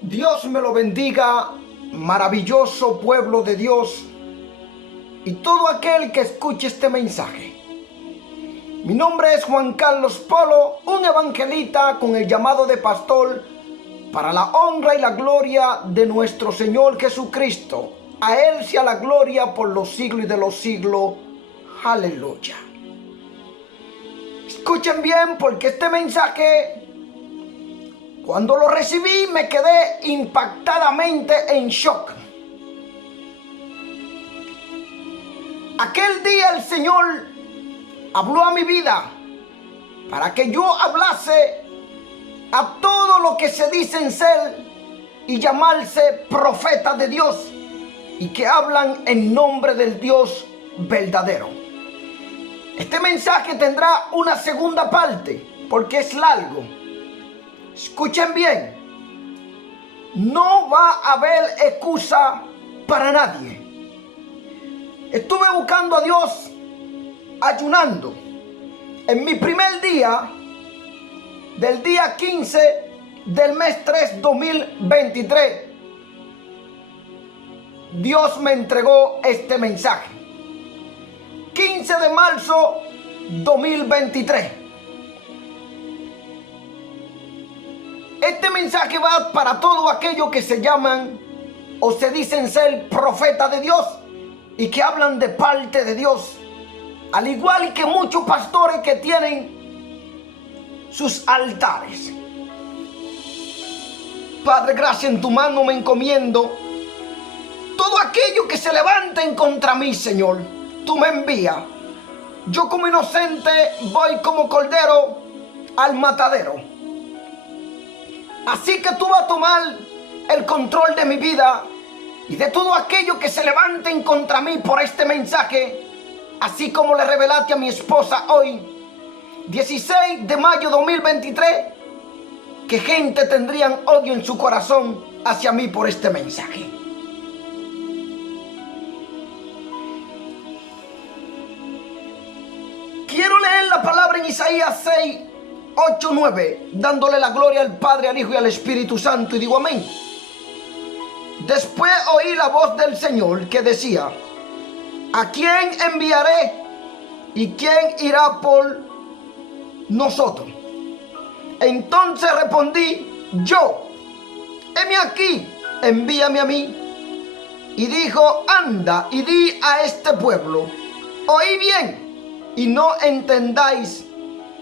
Dios me lo bendiga, maravilloso pueblo de Dios y todo aquel que escuche este mensaje. Mi nombre es Juan Carlos Polo, un evangelista con el llamado de pastor para la honra y la gloria de nuestro Señor Jesucristo. A Él sea la gloria por los siglos y de los siglos. Aleluya. Escuchen bien, porque este mensaje, cuando lo recibí, me quedé impactadamente en shock. Aquel día el Señor habló a mi vida para que yo hablase a todo lo que se dicen ser y llamarse profetas de Dios y que hablan en nombre del Dios verdadero. Este mensaje tendrá una segunda parte porque es largo. Escuchen bien, no va a haber excusa para nadie. Estuve buscando a Dios, ayunando. En mi primer día, del día 15 del mes 3, 2023, Dios me entregó este mensaje. 15 de marzo 2023. Este mensaje va para todos aquellos que se llaman o se dicen ser profetas de Dios y que hablan de parte de Dios, al igual que muchos pastores que tienen sus altares. Padre, gracias, en tu mano me encomiendo. Todo aquello que se levanten contra mí, Señor, tú me envías. Yo como inocente voy como cordero al matadero. Así que tú vas a tomar el control de mi vida y de todo aquello que se levanten contra mí por este mensaje, así como le revelaste a mi esposa hoy, 16 de mayo 2023, que gente tendrían odio en su corazón hacia mí por este mensaje. Quiero leer la palabra en Isaías 6, 8, 9, dándole la gloria al Padre, al Hijo y al Espíritu Santo, y digo amén. Después oí la voz del Señor que decía: ¿a quién enviaré y quién irá por nosotros? Entonces respondí yo: heme aquí, envíame a mí. Y dijo: anda y di a este pueblo, oí bien y no entendáis,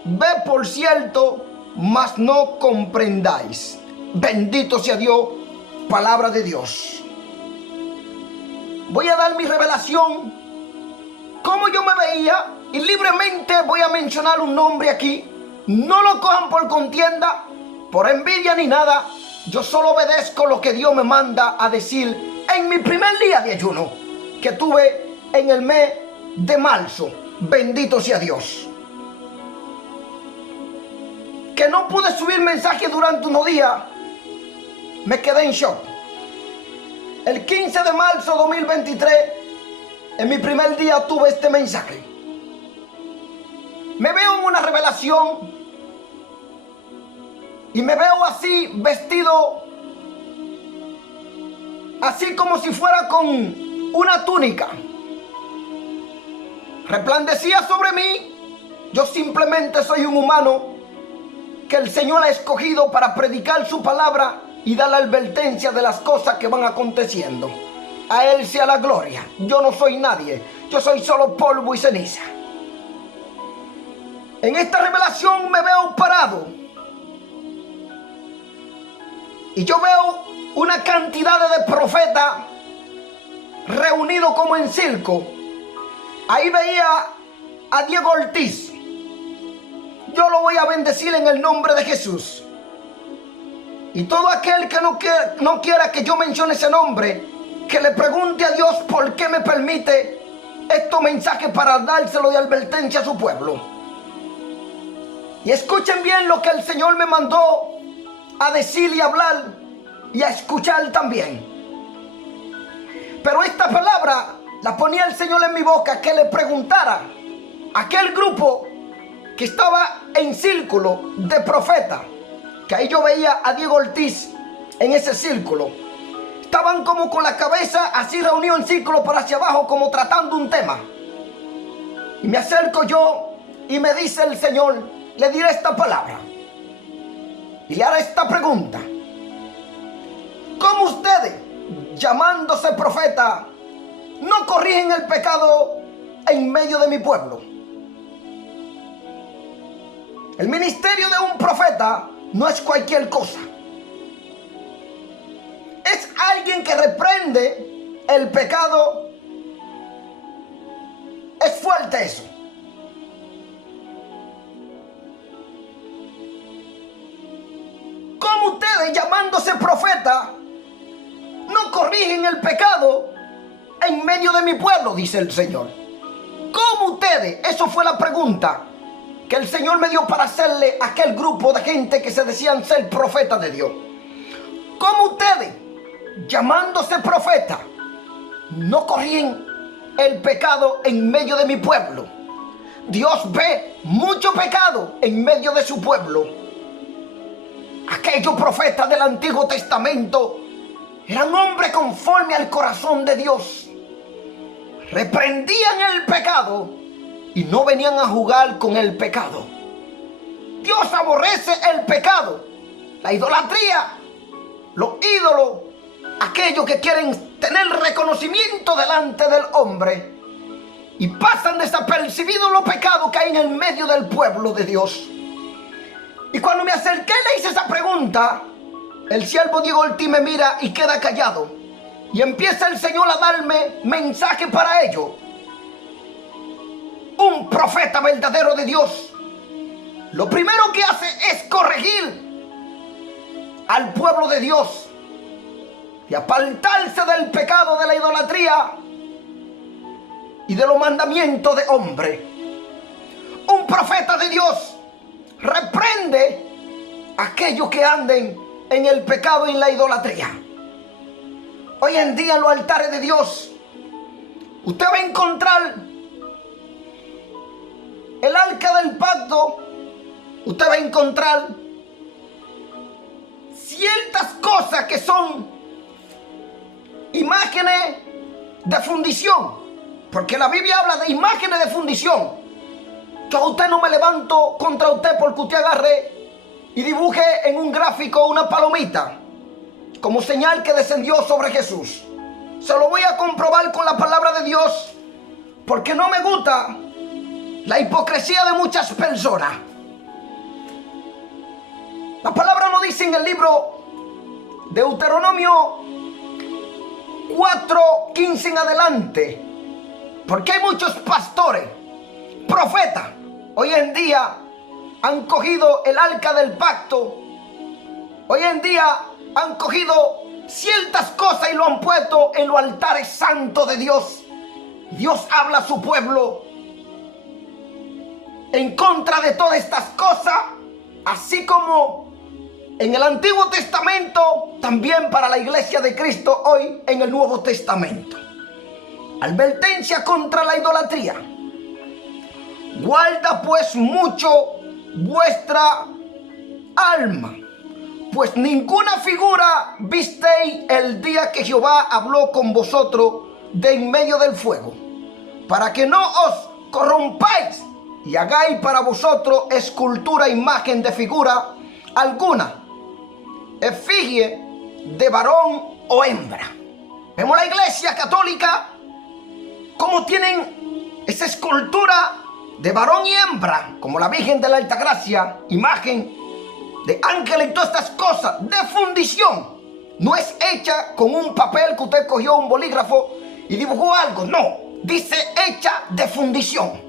ve por cierto, mas no comprendáis. Bendito sea Dios, palabra de Dios. Voy a dar mi revelación, cómo yo me veía, y libremente voy a mencionar un nombre aquí. No lo cojan por contienda, por envidia ni nada. Yo solo obedezco lo que Dios me manda a decir en mi primer día de ayuno que tuve en el mes de marzo. Bendito sea Dios. Que no pude subir mensaje durante unos días. Me quedé en shock. El 15 de marzo 2023, en mi primer día tuve este mensaje. Me veo en una revelación y me veo así, vestido, así como si fuera con una túnica. Resplandecía sobre mí. Yo simplemente soy un humano que el Señor ha escogido para predicar su palabra y dar la advertencia de las cosas que van aconteciendo. A Él sea la gloria. Yo no soy nadie. Yo soy solo polvo y ceniza. En esta revelación me veo parado. Y yo veo una cantidad de profetas reunidos como en circo. Ahí veía a Diego Ortiz. Yo lo voy a bendecir en el nombre de Jesús. Y todo aquel que no quiera que yo mencione ese nombre, que le pregunte a Dios por qué me permite estos mensajes para dárselo de advertencia a su pueblo. Y escuchen bien lo que el Señor me mandó a decir y hablar y a escuchar también. Pero esta palabra la ponía el Señor en mi boca, que le preguntara a aquel grupo que estaba en círculo de profetas, que ahí yo veía a Diego Ortiz en ese círculo. Estaban como con la cabeza así reunidos en círculo para hacia abajo, como tratando un tema. Y me acerco yo y me dice el Señor, le diré esta palabra y le haré esta pregunta: ¿cómo ustedes, llamándose profeta, no corrigen el pecado en medio de mi pueblo? El ministerio de un profeta no es cualquier cosa. Es alguien que reprende el pecado. Es fuerte eso. ¿Cómo ustedes, llamándose profeta, no corrigen el pecado en medio de mi pueblo? Dice el Señor. ¿Cómo ustedes? Eso fue la pregunta que el Señor me dio para hacerle a aquel grupo de gente que se decían ser profetas de Dios. ¿Cómo ustedes, llamándose profeta, no corrigen el pecado en medio de mi pueblo? Dios ve mucho pecado en medio de su pueblo. Aquellos profetas del Antiguo Testamento eran hombres conforme al corazón de Dios. Reprendían el pecado y no venían a jugar con el pecado. Dios aborrece el pecado, la idolatría, los ídolos, aquellos que quieren tener reconocimiento delante del hombre y pasan desapercibidos los pecados que hay en el medio del pueblo de Dios. Y cuando me acerqué le hice esa pregunta, el siervo Diego Ortiz me mira y queda callado. Y empieza el Señor a darme mensaje para ellos. Un profeta verdadero de Dios, lo primero que hace es corregir al pueblo de Dios y apartarse del pecado de la idolatría y de los mandamientos de hombre. Un profeta de Dios reprende a aquellos que anden en el pecado y en la idolatría. Hoy en día en los altares de Dios usted va a encontrar el arca del pacto. Usted va a encontrar ciertas cosas que son imágenes de fundición, porque la Biblia habla de imágenes de fundición. Yo a usted no me levanto contra usted porque usted agarre y dibuje en un gráfico una palomita como señal que descendió sobre Jesús. Se lo voy a comprobar con la palabra de Dios, porque no me gusta la hipocresía de muchas personas. La palabra nos dice en el libro de Deuteronomio 4:15 en adelante, porque hay muchos pastores, profetas, hoy en día han cogido el arca del pacto. Hoy en día han cogido ciertas cosas y lo han puesto en los altares santos de Dios. Dios habla a su pueblo en contra de todas estas cosas, así como en el Antiguo Testamento, también para la iglesia de Cristo hoy en el Nuevo Testamento. Advertencia contra la idolatría. Guarda pues mucho vuestra alma, pues ninguna figura visteis el día que Jehová habló con vosotros de en medio del fuego, para que no os corrompáis y hagáis para vosotros escultura, imagen de figura alguna, efigie de varón o hembra. Vemos la iglesia católica como tienen esa escultura de varón y hembra, como la Virgen de la Altagracia, imagen de ángeles y todas estas cosas de fundición. No es hecha con un papel que usted cogió un bolígrafo y dibujó algo, no, dice hecha de fundición.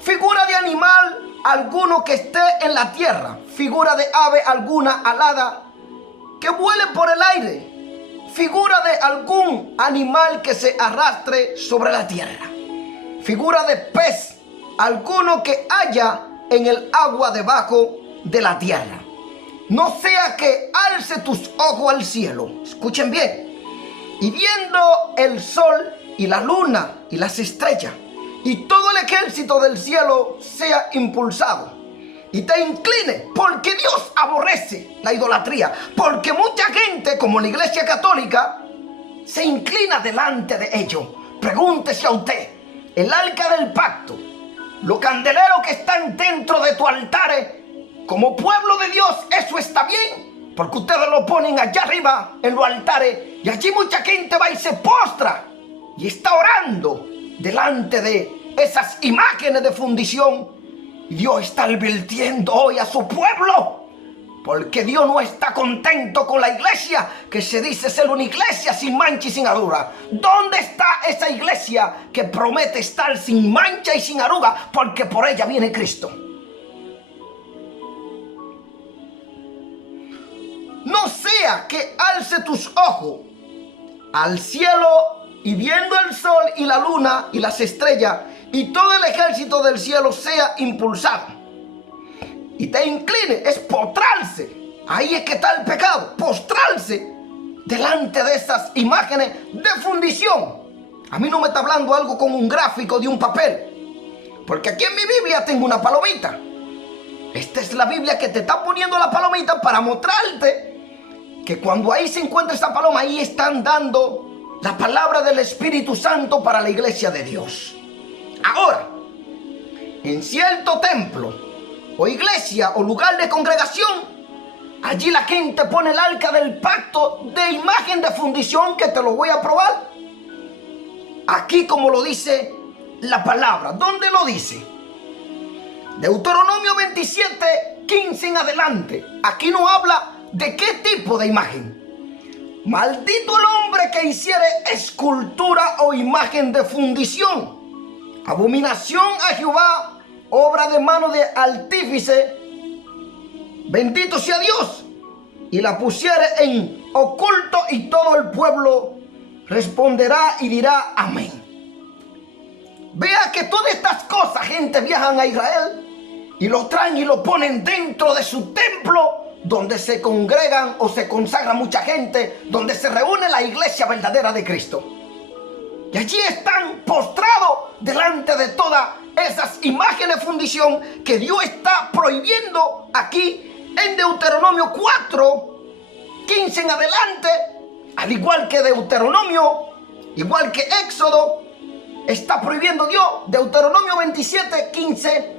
Figura de animal alguno que esté en la tierra, figura de ave alguna alada que vuele por el aire, figura de algún animal que se arrastre sobre la tierra, figura de pez alguno que haya en el agua debajo de la tierra. No sea que alce tus ojos al cielo, escuchen bien, y viendo el sol y la luna y las estrellas y todo el ejército del cielo sea impulsado, y te incline, porque Dios aborrece la idolatría, porque mucha gente, como la Iglesia Católica, se inclina delante de ello. Pregúntese a usted, el arca del pacto, los candeleros que están dentro de tu altar, como pueblo de Dios, ¿eso está bien? Porque ustedes lo ponen allá arriba en los altares y allí mucha gente va y se postra y está orando delante de esas imágenes de fundición. Y Dios está advirtiendo hoy a su pueblo, porque Dios no está contento con la iglesia que se dice ser una iglesia sin mancha y sin arruga. ¿Dónde está esa iglesia que promete estar sin mancha y sin arruga? Porque por ella viene Cristo. No sea que alce tus ojos al cielo y viendo el sol y la luna y las estrellas y todo el ejército del cielo sea impulsado y te incline. Es postrarse. Ahí es que está el pecado, postrarse delante de esas imágenes de fundición. A mí no me está hablando algo con un gráfico de un papel, porque aquí en mi Biblia tengo una palomita. Esta es la Biblia que te está poniendo la palomita para mostrarte que cuando ahí se encuentra esta paloma, ahí están dando la palabra del Espíritu Santo para la iglesia de Dios. Ahora, en cierto templo o iglesia o lugar de congregación, allí la gente pone el arca del pacto de imagen de fundición, que te lo voy a probar. Aquí como lo dice la palabra. ¿Dónde lo dice? Deuteronomio 27, 15 en adelante. Aquí no habla de qué tipo de imagen. Maldito el hombre que hiciere escultura o imagen de fundición, abominación a Jehová, obra de mano de artífice, bendito sea Dios, y la pusiere en oculto, y todo el pueblo responderá y dirá amén. Vea que todas estas cosas, gente, viajan a Israel y lo traen y lo ponen dentro de su templo, donde se congregan o se consagra mucha gente, donde se reúne la iglesia verdadera de Cristo. Y allí están postrados delante de todas esas imágenes de fundición que Dios está prohibiendo aquí en Deuteronomio 4, 15 en adelante, al igual que Deuteronomio, igual que Éxodo, está prohibiendo Dios. Deuteronomio 27, 15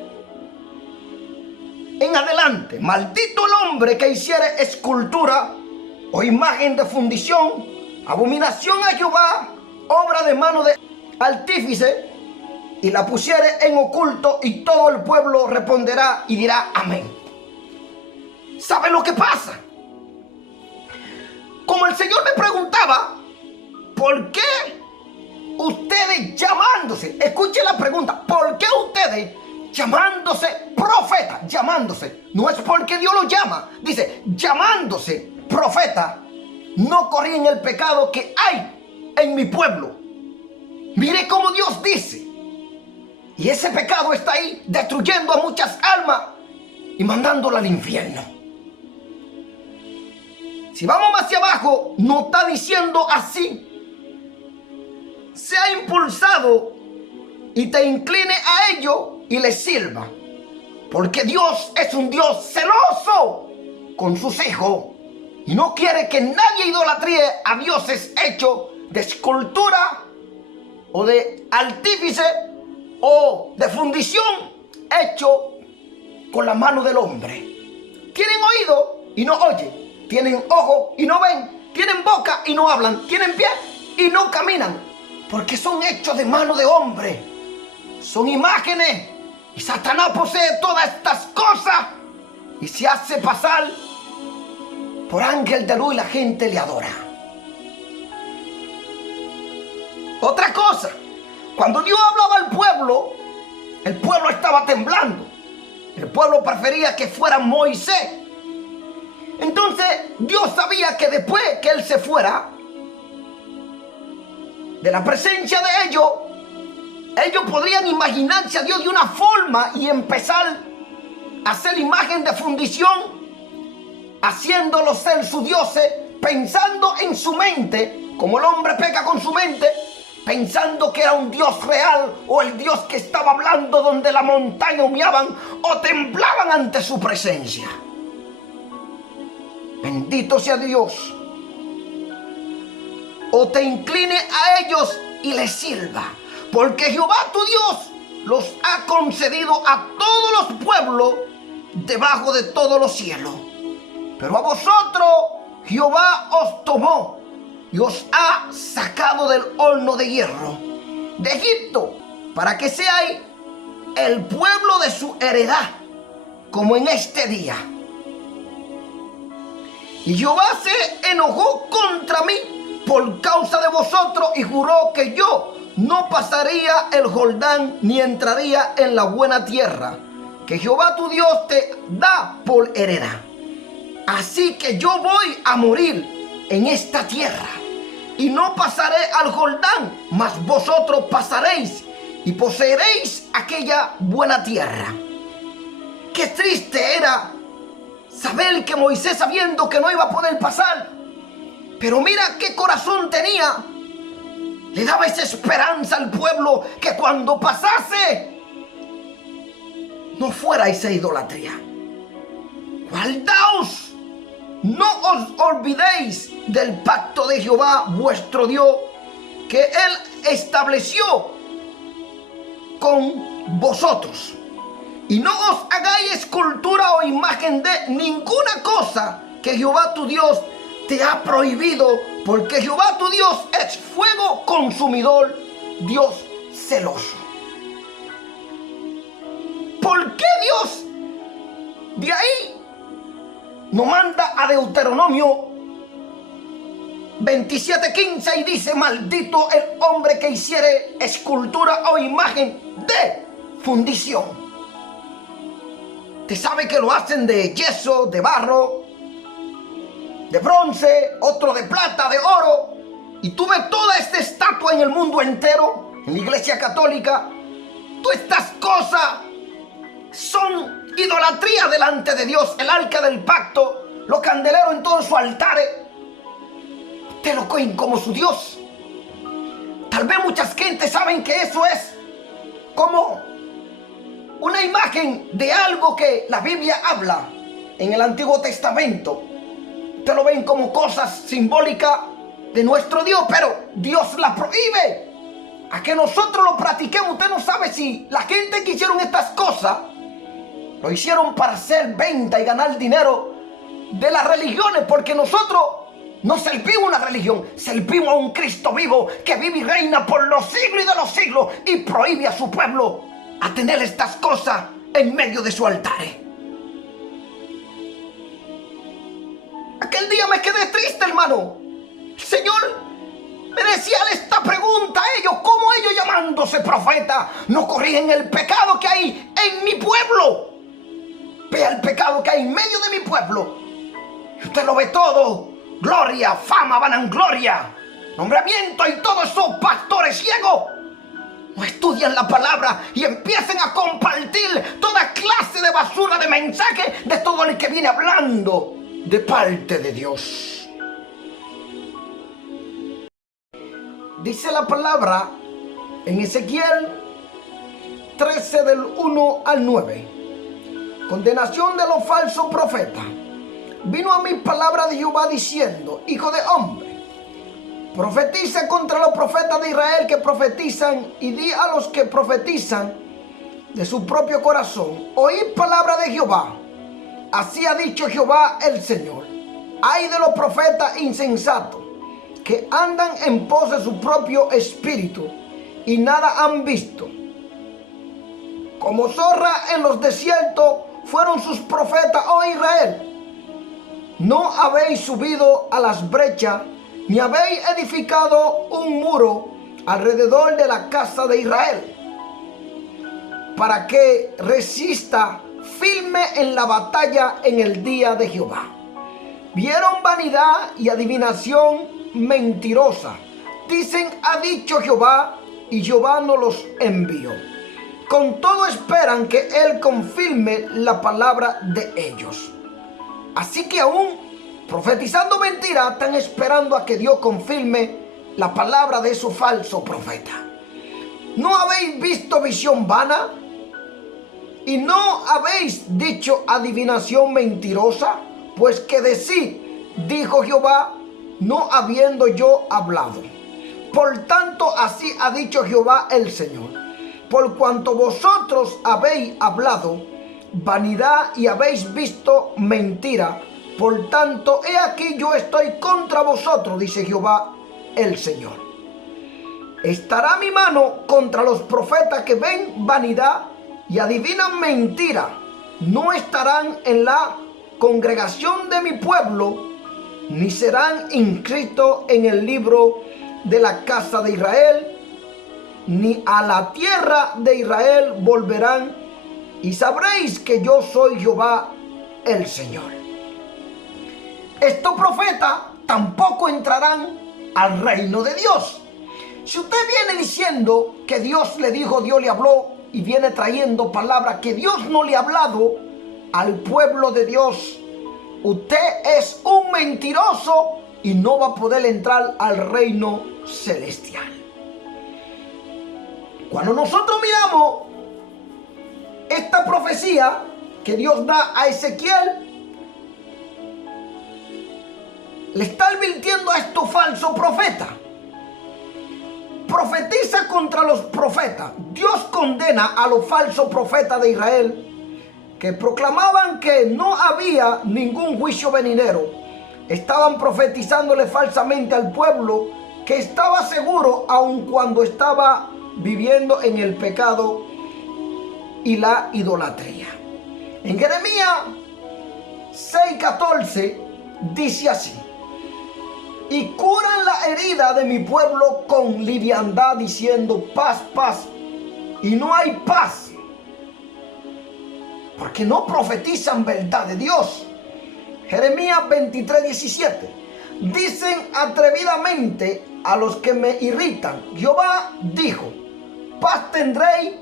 en adelante. Maldito el hombre que hiciere escultura o imagen de fundición, abominación a Jehová, obra de mano de artífice, y la pusiere en oculto, y todo el pueblo responderá y dirá amén. ¿Sabe lo que pasa? Como el Señor me preguntaba, ¿por qué ustedes llamándose, escuche la pregunta, ¿por qué ustedes llamándose profeta, llamándose, no es porque Dios lo llama, dice, llamándose profeta, no corrían el pecado que hay en mi pueblo? Mire cómo Dios dice, y ese pecado está ahí destruyendo a muchas almas y mandándola al infierno. Si vamos más hacia abajo, no está diciendo así: sea impulsado y te incline a ello y le sirva, porque Dios es un Dios celoso con sus hijos y no quiere que nadie idolatríe a dioses hechos de escultura o de artífice o de fundición hecho con la mano del hombre. Tienen oído y no oyen, tienen ojo y no ven, tienen boca y no hablan, tienen pie y no caminan, porque son hechos de mano de hombre, son imágenes. Y Satanás posee todas estas cosas y se hace pasar por ángel de luz y la gente le adora. Otra cosa, cuando Dios hablaba al pueblo, el pueblo estaba temblando. El pueblo prefería que fuera Moisés. Entonces Dios sabía que después que él se fuera de la presencia de ellos podrían imaginarse a Dios de una forma y empezar a hacer imagen de fundición, haciéndolos ser sus dioses, pensando en su mente, como el hombre peca con su mente, pensando que era un Dios real o el Dios que estaba hablando, donde la montaña humeaban o temblaban ante su presencia. Bendito sea Dios. O te incline a ellos y les sirva, porque Jehová tu Dios los ha concedido a todos los pueblos debajo de todos los cielos. Pero a vosotros Jehová os tomó y os ha sacado del horno de hierro de Egipto, para que seáis el pueblo de su heredad, como en este día. Y Jehová se enojó contra mí por causa de vosotros y juró que yo no pasaría el Jordán ni entraría en la buena tierra que Jehová tu Dios te da por heredad. Así que yo voy a morir en esta tierra y no pasaré al Jordán, mas vosotros pasaréis y poseeréis aquella buena tierra. Qué triste era saber que Moisés, sabiendo que no iba a poder pasar, pero mira qué corazón tenía, le daba esa esperanza al pueblo que cuando pasase no fuera esa idolatría. Guardaos, no os olvidéis del pacto de Jehová vuestro Dios, que Él estableció con vosotros. Y no os hagáis escultura o imagen de ninguna cosa que Jehová tu Dios te ha prohibido, porque Jehová tu Dios es fuego consumidor, Dios celoso. ¿Por qué Dios de ahí nos manda a Deuteronomio 27:15 y dice: maldito el hombre que hiciere escultura o imagen de fundición? Usted sabe que lo hacen de yeso, de barro, de bronce, otro de plata, de oro. Y tú ves toda esta estatua en el mundo entero, en la iglesia católica. Todas estas cosas son idolatría delante de Dios. El arca del pacto, los candeleros en todos sus altares, te lo cogen como su Dios. Tal vez muchas gentes saben que eso es como una imagen de algo que la Biblia habla en el Antiguo Testamento. Te lo ven como cosas simbólicas de nuestro Dios, pero Dios la prohíbe a que nosotros lo practiquemos. Usted no sabe si la gente que hicieron estas cosas lo hicieron para hacer venta y ganar dinero de las religiones, porque nosotros no servimos una religión, servimos a un Cristo vivo que vive y reina por los siglos y de los siglos, y prohíbe a su pueblo a tener estas cosas en medio de su altar. Aquel día me quedé triste, hermano. El Señor me decía esta pregunta a ellos: ¿cómo ellos, llamándose profeta, no corrigen el pecado que hay en mi pueblo? Vea el pecado que hay en medio de mi pueblo. Y usted lo ve todo: gloria, fama, vanagloria, nombramiento, y todos esos pastores ciegos no estudian la palabra y empiezan a compartir toda clase de basura de mensajes de todo el que viene hablando de parte de Dios. Dice la palabra en Ezequiel 13 del 1 al 9: condenación de los falsos profetas. Vino a mí palabra de Jehová diciendo: hijo de hombre, profetiza contra los profetas de Israel que profetizan, y di a los que profetizan de su propio corazón: oíd palabra de Jehová. Así ha dicho Jehová el Señor: ay de los profetas insensatos, que andan en pos de su propio espíritu y nada han visto. Como zorra en los desiertos fueron sus profetas, oh Israel. No habéis subido a las brechas, ni habéis edificado un muro alrededor de la casa de Israel, para que resista firme en la batalla en el día de Jehová. Vieron vanidad y adivinación mentirosa. Dicen: ha dicho Jehová, y Jehová no los envió. Con todo esperan que Él confirme la palabra de ellos. Así que aún profetizando mentira, están esperando a que Dios confirme la palabra de esos falsos profetas. ¿No habéis visto visión vana? ¿Y no habéis dicho adivinación mentirosa? Pues que decid, dijo Jehová, no habiendo yo hablado. Por tanto, así ha dicho Jehová el Señor. Por cuanto vosotros habéis hablado vanidad y habéis visto mentira, por tanto, he aquí yo estoy contra vosotros, dice Jehová el Señor. Estará mi mano contra los profetas que ven vanidad y adivinan mentira. No estarán en la congregación de mi pueblo, ni serán inscritos en el libro de la casa de Israel, ni a la tierra de Israel volverán, y sabréis que yo soy Jehová el Señor. Estos profetas tampoco entrarán al reino de Dios. Si usted viene diciendo que Dios le dijo, Dios le habló, y viene trayendo palabras que Dios no le ha hablado al pueblo de Dios, usted es un mentiroso y no va a poder entrar al reino celestial. Cuando nosotros miramos esta profecía que Dios da a Ezequiel, le está advirtiendo a estos falsos profetas. Profetiza contra los profetas. Dios condena a los falsos profetas de Israel que proclamaban que no había ningún juicio venidero. Estaban profetizándole falsamente al pueblo que estaba seguro aun cuando estaba viviendo en el pecado y la idolatría. En Jeremías 6:14 dice así: y curan la herida de mi pueblo con liviandad, diciendo paz, paz, y no hay paz, porque no profetizan verdad de Dios. Jeremías 23:17 dicen atrevidamente a los que me irritan, Jehová dijo, paz tendréis,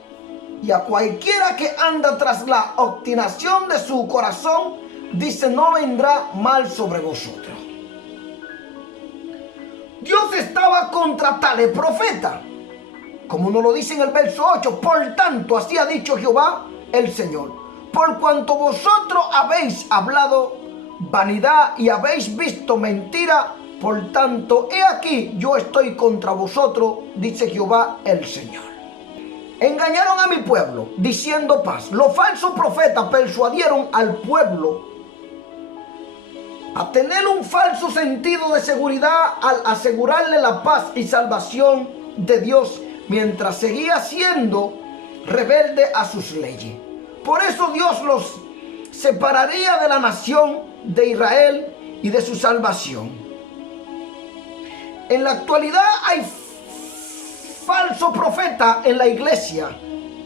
y a cualquiera que anda tras la obstinación de su corazón, dice, no vendrá mal sobre vosotros. Dios estaba contra tales profetas, como nos lo dice en el verso 8. Por tanto, así ha dicho Jehová el Señor, por cuanto vosotros habéis hablado vanidad y habéis visto mentira, por tanto, he aquí yo estoy contra vosotros, dice Jehová el Señor. Engañaron a mi pueblo diciendo paz. Los falsos profetas persuadieron al pueblo a tener un falso sentido de seguridad al asegurarle la paz y salvación de Dios, mientras seguía siendo rebelde a sus leyes. Por eso Dios los separaría de la nación de Israel y de su salvación. En la actualidad hay falsos profetas en la iglesia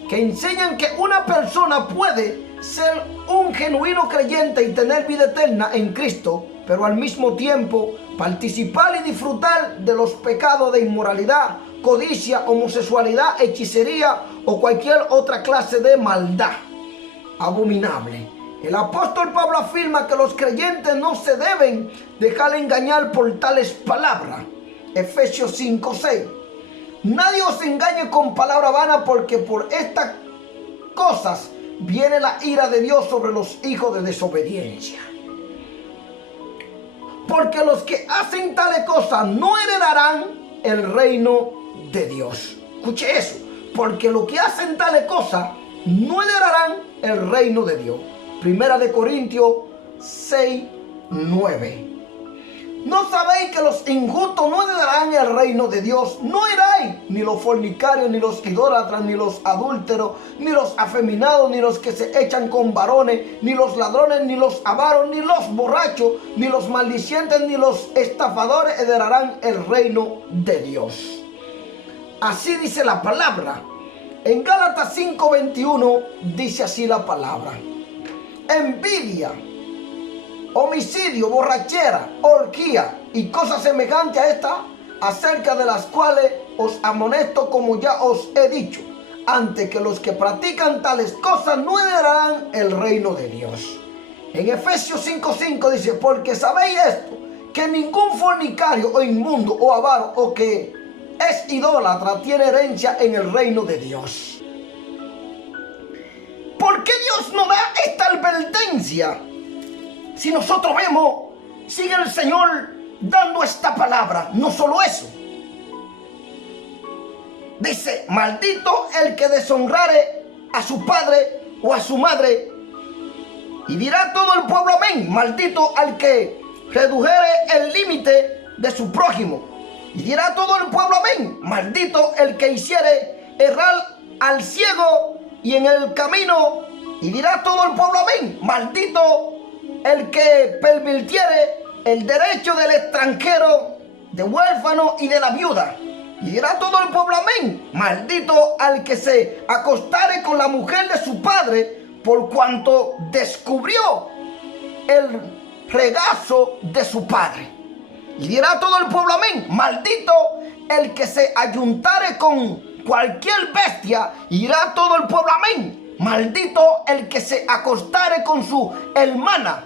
que enseñan que una persona puede ser un genuino creyente y tener vida eterna en Cristo, pero al mismo tiempo participar y disfrutar de los pecados de inmoralidad, codicia, homosexualidad, hechicería o cualquier otra clase de maldad abominable. El apóstol Pablo afirma que los creyentes no se deben dejar engañar por tales palabras. Efesios 5:6. Nadie os engañe con palabra vana, porque por estas cosas viene la ira de Dios sobre los hijos de desobediencia. Porque los que hacen tales cosas no heredarán el reino de Dios. Escuche eso. Porque los que hacen tales cosas no heredarán el reino de Dios. Primera de Corintios 6:9. ¿No sabéis que los injustos no heredarán el reino de Dios? No heredáis ni los fornicarios, ni los idólatras, ni los adúlteros, ni los afeminados, ni los que se echan con varones, ni los ladrones, ni los avaros, ni los borrachos, ni los maldicientes, ni los estafadores heredarán el reino de Dios. Así dice la palabra. En Gálatas 5:21 dice así la palabra: envidia, homicidio, borrachera, orgía y cosas semejantes a esta, acerca de las cuales os amonesto, como ya os he dicho, antes que los que practican tales cosas no heredarán el reino de Dios. En Efesios 5:5 dice: porque sabéis esto, que ningún fornicario o inmundo o avaro o que es idólatra tiene herencia en el reino de Dios. ¿Por qué Dios nos da esta advertencia? Si nosotros vemos, sigue el Señor dando esta palabra. No solo eso. Dice, maldito el que deshonrare a su padre o a su madre. Y dirá todo el pueblo amén. Maldito al que redujere el límite de su prójimo. Y dirá todo el pueblo amén. Maldito el que hiciere errar al ciego y en el camino. Y dirá todo el pueblo amén. Maldito el que pervirtiere el derecho del extranjero, de huérfano y de la viuda. Y dirá todo el pueblo amén. Maldito al que se acostare con la mujer de su padre, por cuanto descubrió el regazo de su padre. Y dirá todo el pueblo amén. Maldito el que se ayuntare con cualquier bestia. Y dirá todo el pueblo amén. Maldito el que se acostare con su hermana,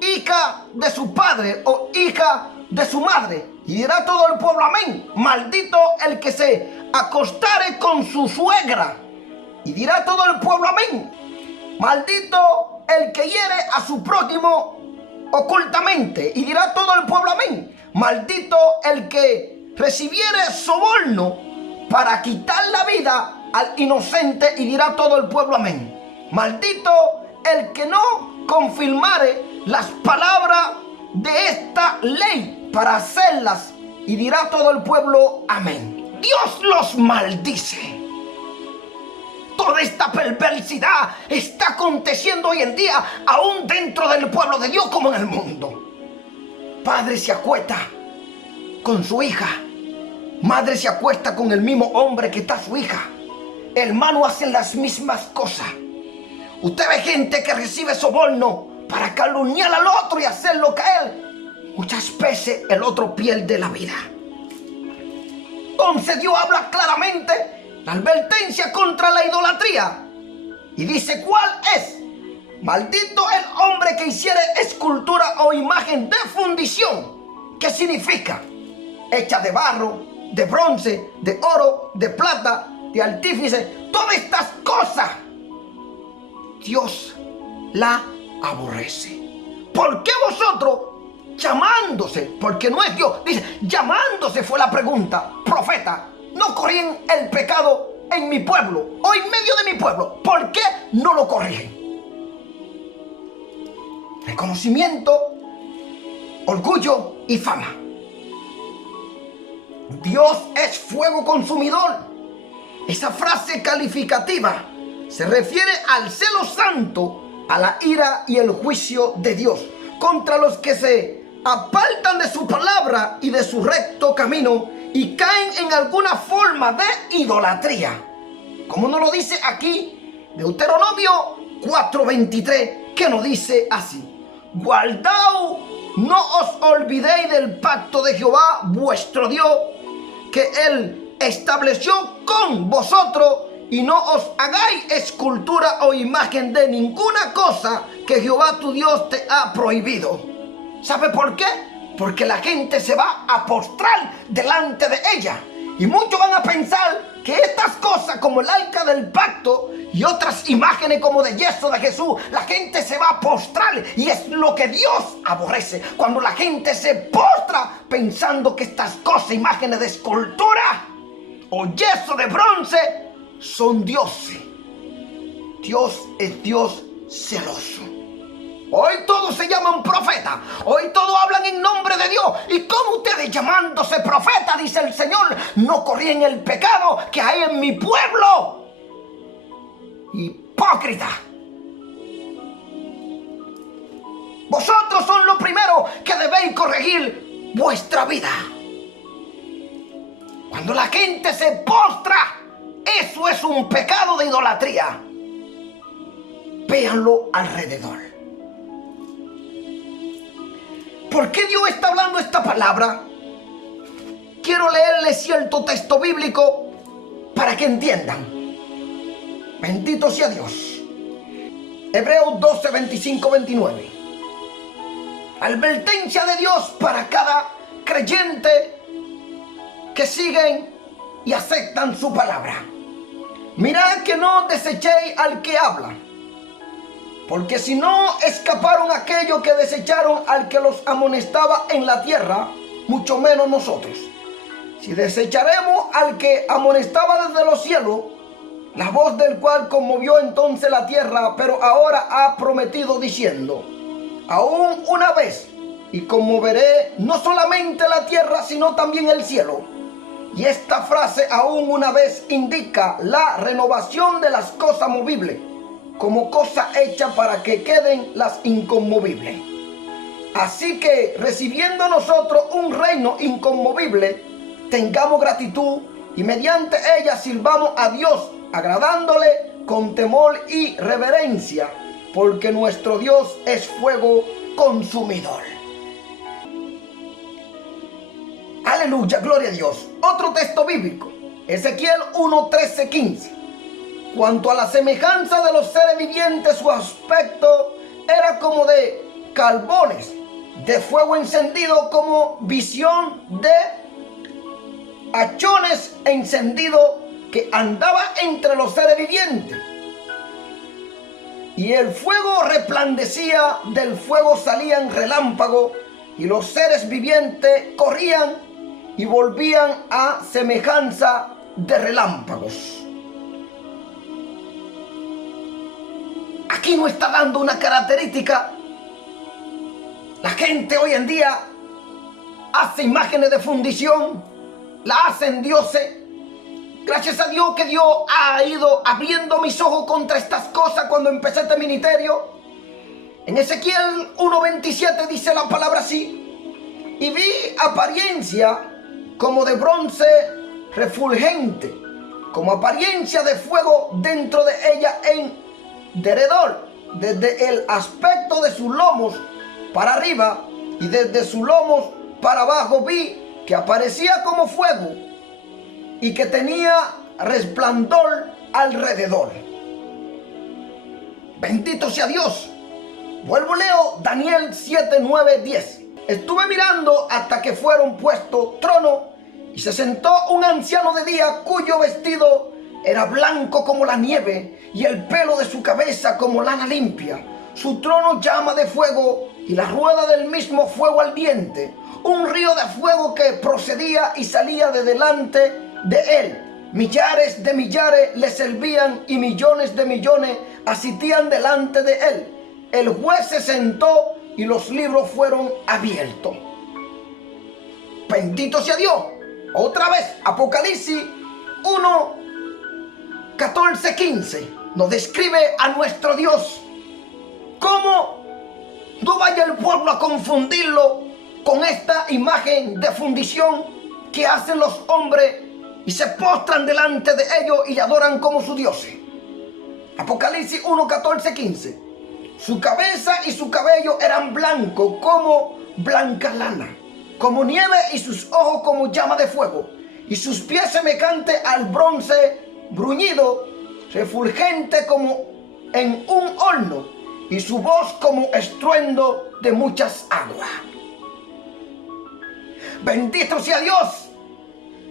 hija de su padre o hija de su madre. Y dirá todo el pueblo amén. Maldito el que se acostare con su suegra. Y dirá todo el pueblo amén. Maldito el que hiere a su prójimo ocultamente. Y dirá todo el pueblo amén. Maldito el que recibiere soborno para quitar la vida al inocente. Y dirá todo el pueblo amén. Maldito el que no confirmare las palabras de esta ley para hacerlas. Y dirá todo el pueblo amén. Dios los maldice. Toda esta perversidad está aconteciendo hoy en día, aún dentro del pueblo de Dios como en el mundo. Padre se acuesta con su hija. Madre se acuesta con el mismo hombre que está su hija. Hermanos hacen las mismas cosas. Usted ve gente que recibe soborno para calumniar al otro y hacerlo caer. Muchas veces el otro pierde la vida. Entonces Dios habla claramente la advertencia contra la idolatría. Y dice, ¿cuál es? Maldito el hombre que hiciere escultura o imagen de fundición. ¿Qué significa? Hecha de barro, de bronce, de oro, de plata, de artífice. Todas estas cosas Dios la aborrece. ¿Por qué vosotros llamándose? Porque no es Dios. Dice, llamándose fue la pregunta. Profeta, no corrigen el pecado en mi pueblo o en medio de mi pueblo. ¿Por qué no lo corrigen? Reconocimiento, orgullo y fama. Dios es fuego consumidor. Esa frase calificativa se refiere al celo santo, a la ira y el juicio de Dios contra los que se apartan de su palabra y de su recto camino y caen en alguna forma de idolatría. Como nos lo dice aquí Deuteronomio 4:23, que nos dice así: guardaos, no os olvidéis del pacto de Jehová vuestro Dios, que él estableció con vosotros, y no os hagáis escultura o imagen de ninguna cosa que Jehová tu Dios te ha prohibido. ¿Sabe por qué? Porque la gente se va a postrar delante de ella. Y muchos van a pensar que estas cosas como el arca del pacto y otras imágenes como de yeso de Jesús, la gente se va a postrar. Y es lo que Dios aborrece. Cuando la gente se postra pensando que estas cosas, imágenes de escultura o yeso de bronce, son dioses. Dios es Dios celoso. Hoy todos se llaman profetas. Hoy todos hablan en nombre de Dios. ¿Y cómo ustedes llamándose profeta, dice el Señor, no corrían el pecado que hay en mi pueblo? Hipócrita. Vosotros son los primeros que debéis corregir vuestra vida. Cuando la gente se postra, eso es un pecado de idolatría. Véanlo alrededor. ¿Por qué Dios está hablando esta palabra? Quiero leerles cierto texto bíblico para que entiendan. Bendito sea Dios. Hebreos 12, 25, 29. Advertencia de Dios para cada creyente que siguen y aceptan su palabra. Mirad que no desechéis al que habla, porque si no escaparon aquellos que desecharon al que los amonestaba en la tierra, mucho menos nosotros. Si desecharemos al que amonestaba desde los cielos, la voz del cual conmovió entonces la tierra, pero ahora ha prometido diciendo: aún una vez, y conmoveré no solamente la tierra, sino también el cielo. Y esta frase, aún una vez, indica la renovación de las cosas movibles, como cosa hecha para que queden las inconmovibles. Así que, recibiendo nosotros un reino inconmovible, tengamos gratitud y mediante ella sirvamos a Dios, agradándole con temor y reverencia, porque nuestro Dios es fuego consumidor. Aleluya, gloria a Dios. Otro texto bíblico, Ezequiel 1, 13, 15. Cuanto a la semejanza de los seres vivientes, su aspecto era como de carbones de fuego encendido, como visión de hachones encendidos que andaba entre los seres vivientes. Y el fuego resplandecía, del fuego salían relámpagos, y los seres vivientes corrían y volvían a semejanza de relámpagos. Aquí nos está dando una característica. La gente hoy en día hace imágenes de fundición, la hacen dioses. Gracias a Dios que Dios ha ido abriendo mis ojos contra estas cosas cuando empecé este ministerio. En Ezequiel 1:27 dice la palabra así: y vi apariencia como de bronce refulgente, como apariencia de fuego dentro de ella en derredor, desde el aspecto de sus lomos para arriba y desde sus lomos para abajo vi que aparecía como fuego y que tenía resplandor alrededor. Bendito sea Dios. Vuelvo, leo Daniel 7, 9, 10. Estuve mirando hasta que fueron puestos trono y se sentó un anciano de día cuyo vestido era blanco como la nieve y el pelo de su cabeza como lana limpia. Su trono llama de fuego y la rueda del mismo fuego ardiente. Un río de fuego que procedía y salía de delante de él. Millares de millares le servían y millones de millones asistían delante de él. El juez se sentó y los libros fueron abiertos. Bendito sea Dios. Otra vez, Apocalipsis 1, 14, 15 nos describe a nuestro Dios. ¿Cómo no vaya el pueblo a confundirlo con esta imagen de fundición que hacen los hombres y se postran delante de ellos y adoran como su Dios? Apocalipsis 1, 14, 15. Su cabeza y su cabello eran blancos como blanca lana, como nieve, y sus ojos como llama de fuego, y sus pies semejantes al bronce bruñido, refulgente como en un horno, y su voz como estruendo de muchas aguas. Bendito sea Dios.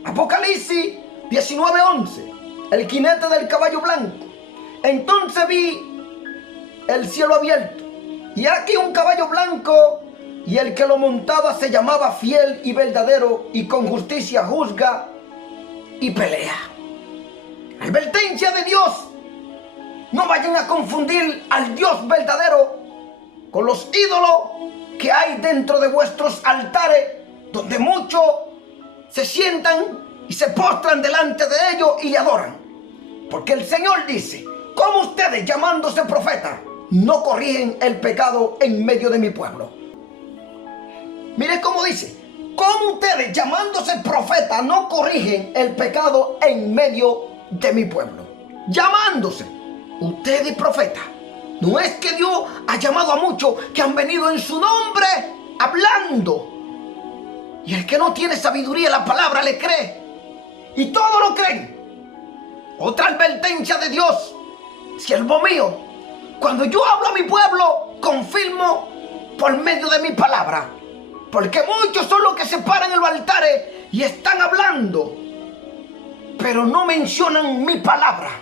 Apocalipsis 19:11. El jinete del caballo blanco. Entonces vi el cielo abierto, y aquí un caballo blanco, y el que lo montaba se llamaba Fiel y Verdadero, y con justicia juzga y pelea. Advertencia de Dios: no vayan a confundir al Dios verdadero con los ídolos que hay dentro de vuestros altares, donde muchos se sientan y se postran delante de ellos y le adoran. Porque el Señor dice: ¿cómo ustedes, llamándose profetas, no corrigen el pecado en medio de mi pueblo? Mire cómo dice: ¿cómo ustedes, llamándose profetas, no corrigen el pecado en medio de mi pueblo? Llamándose ustedes profetas. No es que Dios ha llamado a muchos que han venido en su nombre hablando, y el que no tiene sabiduría la palabra le cree, y todos lo creen. Otra advertencia de Dios: siervo mío, cuando yo hablo a mi pueblo, confirmo por medio de mi palabra. Porque muchos son los que se paran en los altares y están hablando, pero no mencionan mi palabra.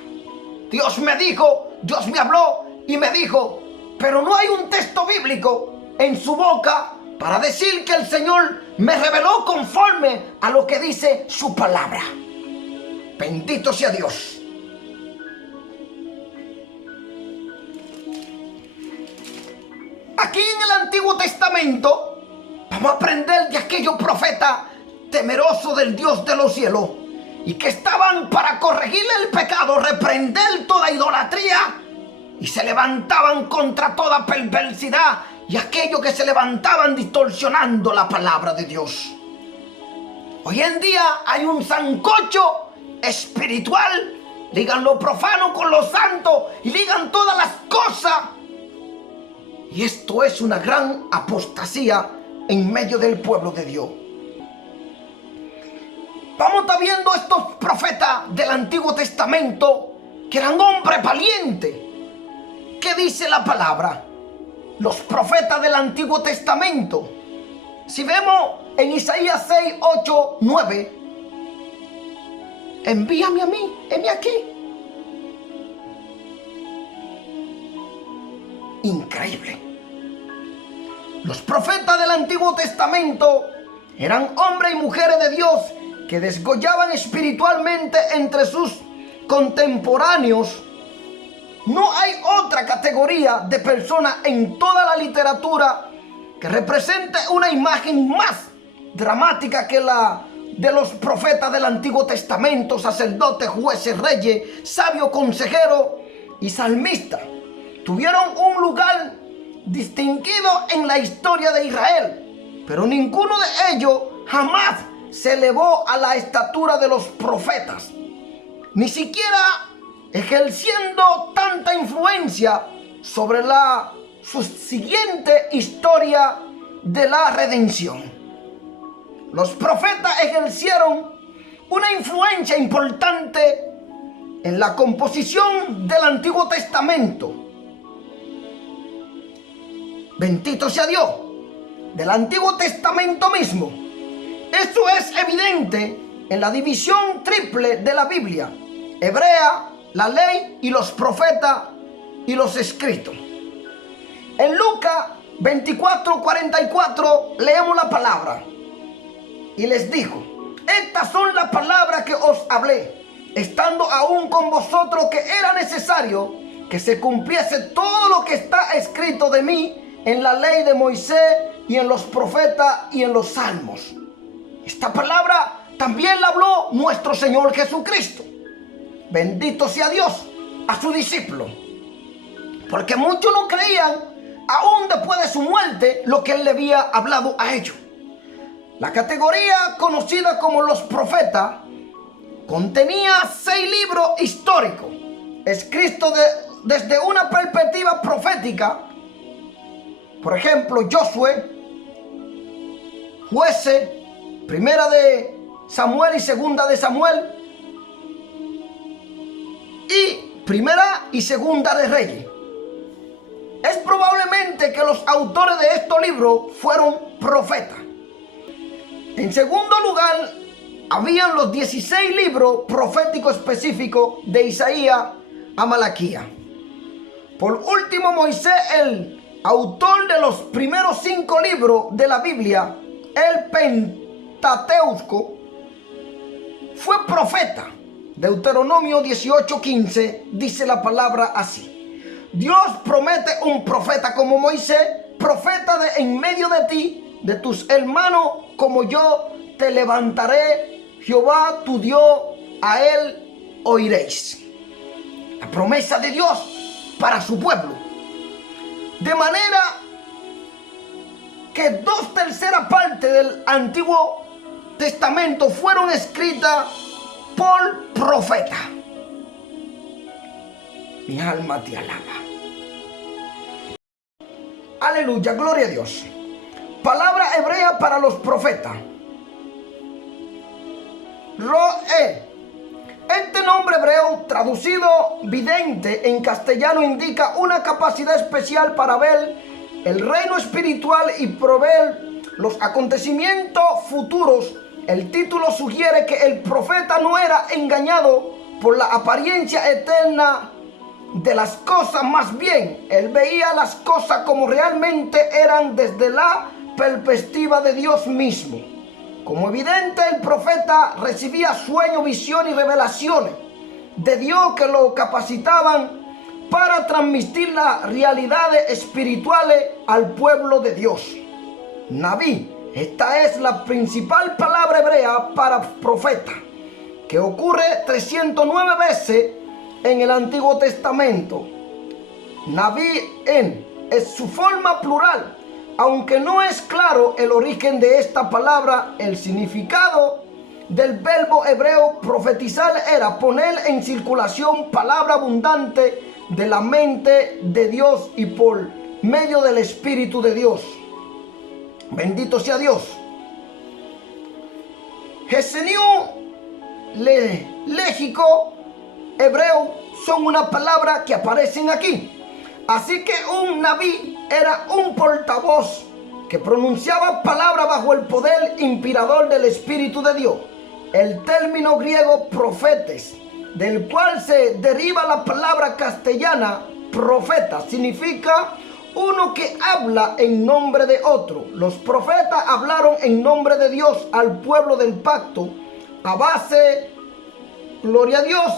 Dios me dijo, Dios me habló y me dijo, pero no hay un texto bíblico en su boca para decir que el Señor me reveló conforme a lo que dice su palabra. Bendito sea Dios. Aquí en el Antiguo Testamento vamos a aprender de aquellos profetas temerosos del Dios de los cielos y que estaban para corregirle el pecado, reprender toda idolatría, y se levantaban contra toda perversidad y aquellos que se levantaban distorsionando la palabra de Dios. Hoy en día hay un sancocho espiritual, ligan lo profano con lo santo y ligan todas las cosas. Y esto es una gran apostasía en medio del pueblo de Dios. Vamos a estar viendo estos profetas del Antiguo Testamento que eran hombres valientes. ¿Qué dice la palabra? Los profetas del Antiguo Testamento. Si vemos en Isaías 6, 8, 9, envíame a mí, heme aquí. Increíble. Los profetas del Antiguo Testamento eran hombres y mujeres de Dios que desgollaban espiritualmente entre sus contemporáneos. No hay otra categoría de persona en toda la literatura que represente una imagen más dramática que la de los profetas del Antiguo Testamento, sacerdotes, jueces, reyes, sabios, consejeros y salmistas. Tuvieron un lugar distinguido en la historia de Israel, pero ninguno de ellos jamás se elevó a la estatura de los profetas, ni siquiera ejerciendo tanta influencia sobre la subsiguiente historia de la redención. Los profetas ejercieron una influencia importante en la composición del Antiguo Testamento. Bendito sea Dios. Del Antiguo Testamento mismo. Esto es evidente en la división triple de la Biblia: hebrea, la ley y los profetas y los escritos. En Lucas 24:44 leemos la palabra. Y les dijo: estas son las palabras que os hablé, estando aún con vosotros, que era necesario que se cumpliese todo lo que está escrito de mí en la ley de Moisés y en los profetas y en los salmos. Esta palabra también la habló nuestro Señor Jesucristo. Bendito sea Dios, a su discípulo. Porque muchos no creían, aún después de su muerte, lo que él le había hablado a ellos. La categoría conocida como los profetas contenía 6 libros históricos, escritos desde una perspectiva profética. Por ejemplo, Josué, Jueces, Primera de Samuel y Segunda de Samuel, y Primera y Segunda de Reyes. Es probablemente que los autores de estos libros fueron profetas. En segundo lugar, habían los 16 libros proféticos específicos de Isaías a Malaquías. Por último, Moisés, el autor de los primeros 5 libros de la Biblia, el Pentateuco, fue profeta. Deuteronomio 18:15 dice la palabra así: Dios promete un profeta como Moisés, profeta de en medio de ti, de tus hermanos, como yo te levantaré, Jehová tu Dios, a él oiréis. La promesa de Dios para su pueblo. De manera que 2/3 partes del Antiguo Testamento fueron escritas por profeta. Mi alma te alaba. Aleluya, gloria a Dios. Palabra hebrea para los profetas: Roé. Este nombre hebreo, traducido vidente en castellano, indica una capacidad especial para ver el reino espiritual y prever los acontecimientos futuros, el título sugiere que el profeta no era engañado por la apariencia eterna de las cosas, más bien él veía las cosas como realmente eran desde la perspectiva de Dios mismo. Como evidente, el profeta recibía sueños, visiones y revelaciones de Dios que lo capacitaban para transmitir las realidades espirituales al pueblo de Dios. Naví, esta es la principal palabra hebrea para profeta, que ocurre 309 veces en el Antiguo Testamento. Naví es su forma plural, aunque no es claro el origen de esta palabra. El significado del verbo hebreo profetizar era poner en circulación palabra abundante de la mente de Dios y por medio del Espíritu de Dios. Bendito sea Dios. Geseniu, léxico hebreo son una palabra que aparecen aquí. Así que un naví era un portavoz que pronunciaba palabras bajo el poder inspirador del Espíritu de Dios. El término griego profetes, del cual se deriva la palabra castellana profeta, significa uno que habla en nombre de otro. Los profetas hablaron en nombre de Dios al pueblo del pacto a base, gloria a Dios,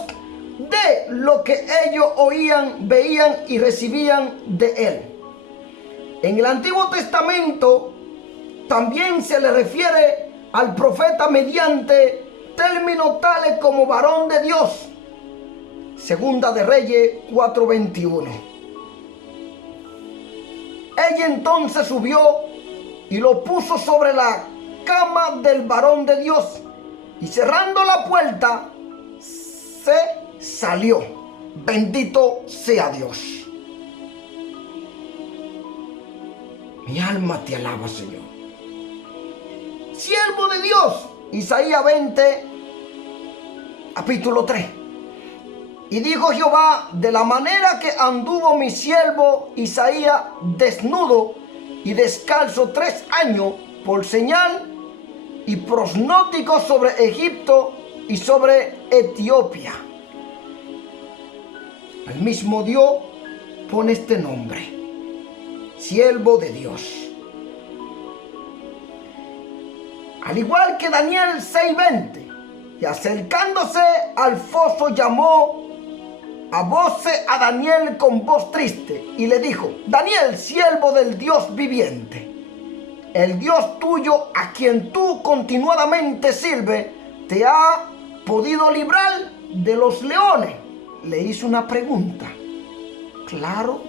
de lo que ellos oían, veían y recibían de él. En el Antiguo Testamento también se le refiere al profeta mediante términos tales como varón de Dios. Segunda de Reyes 4:21. Ella entonces subió y lo puso sobre la cama del varón de Dios, y cerrando la puerta se salió. Bendito sea Dios. Mi alma te alaba, Señor. Siervo de Dios, Isaías 20, capítulo 3. Y dijo Jehová: de la manera que anduvo mi siervo Isaías desnudo y descalzo 3 años, por señal y pronóstico sobre Egipto y sobre Etiopía. Al mismo Dios pone este nombre, siervo de Dios. Al igual que Daniel 6:20, y acercándose al foso llamó a voces a Daniel con voz triste y le dijo: Daniel, siervo del Dios viviente, el Dios tuyo a quien tú continuadamente sirves, ¿te ha podido librar de los leones? Le hizo una pregunta. Claro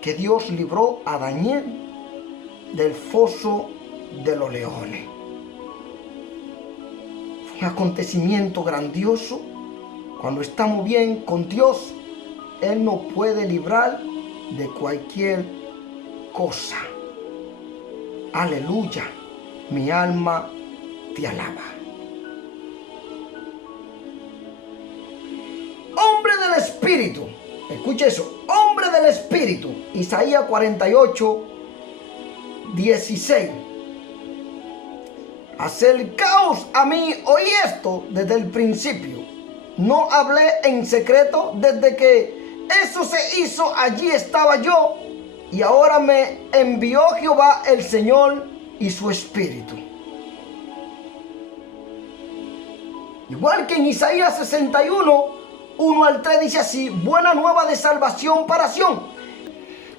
que Dios libró a Daniel del foso de los leones. Fue un acontecimiento grandioso. Cuando estamos bien con Dios, Él nos puede librar de cualquier cosa. Aleluya. Mi alma te alaba. Hombre del Espíritu. Escuche eso. Hombre del Espíritu. Isaías 48:16. Acercaos a mí, oí esto desde el principio. No hablé en secreto desde que eso se hizo, allí estaba yo. Y ahora me envió Jehová el Señor y su Espíritu. Igual que en Isaías 61:1-3 dice así: buena nueva de salvación para Sión.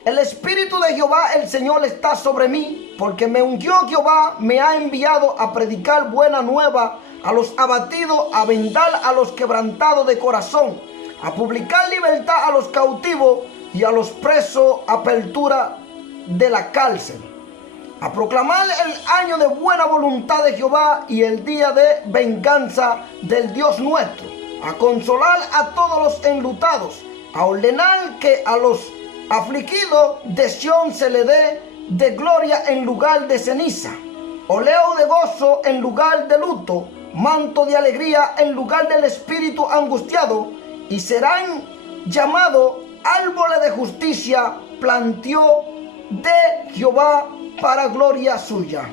El Espíritu de Jehová el Señor está sobre mí, porque me ungió Jehová, me ha enviado a predicar buena nueva a los abatidos, a vendar a los quebrantados de corazón, a publicar libertad a los cautivos y a los presos apertura de la cárcel, a proclamar el año de buena voluntad de Jehová y el día de venganza del Dios nuestro, a consolar a todos los enlutados, a ordenar que a los afligidos de Sión se le dé de gloria en lugar de ceniza, oleo de gozo en lugar de luto, manto de alegría en lugar del espíritu angustiado, y serán llamados árboles de justicia, plantío de Jehová para gloria suya.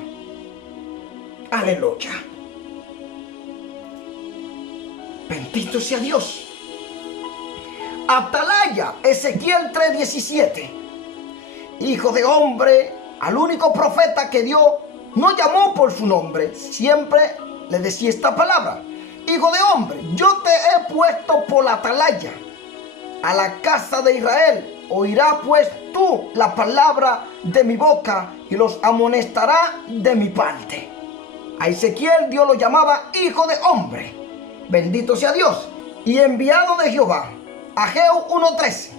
Aleluya. Bendito sea Dios. Atalaya, Ezequiel 3:17. Hijo de hombre, al único profeta que Dios no llamó por su nombre, siempre le decía esta palabra: hijo de hombre, yo te he puesto por la atalaya a la casa de Israel. Oirá pues tú la palabra de mi boca y los amonestará de mi parte. A Ezequiel Dios lo llamaba hijo de hombre. Bendito sea Dios. Y enviado de Jehová. Ageo 1:13.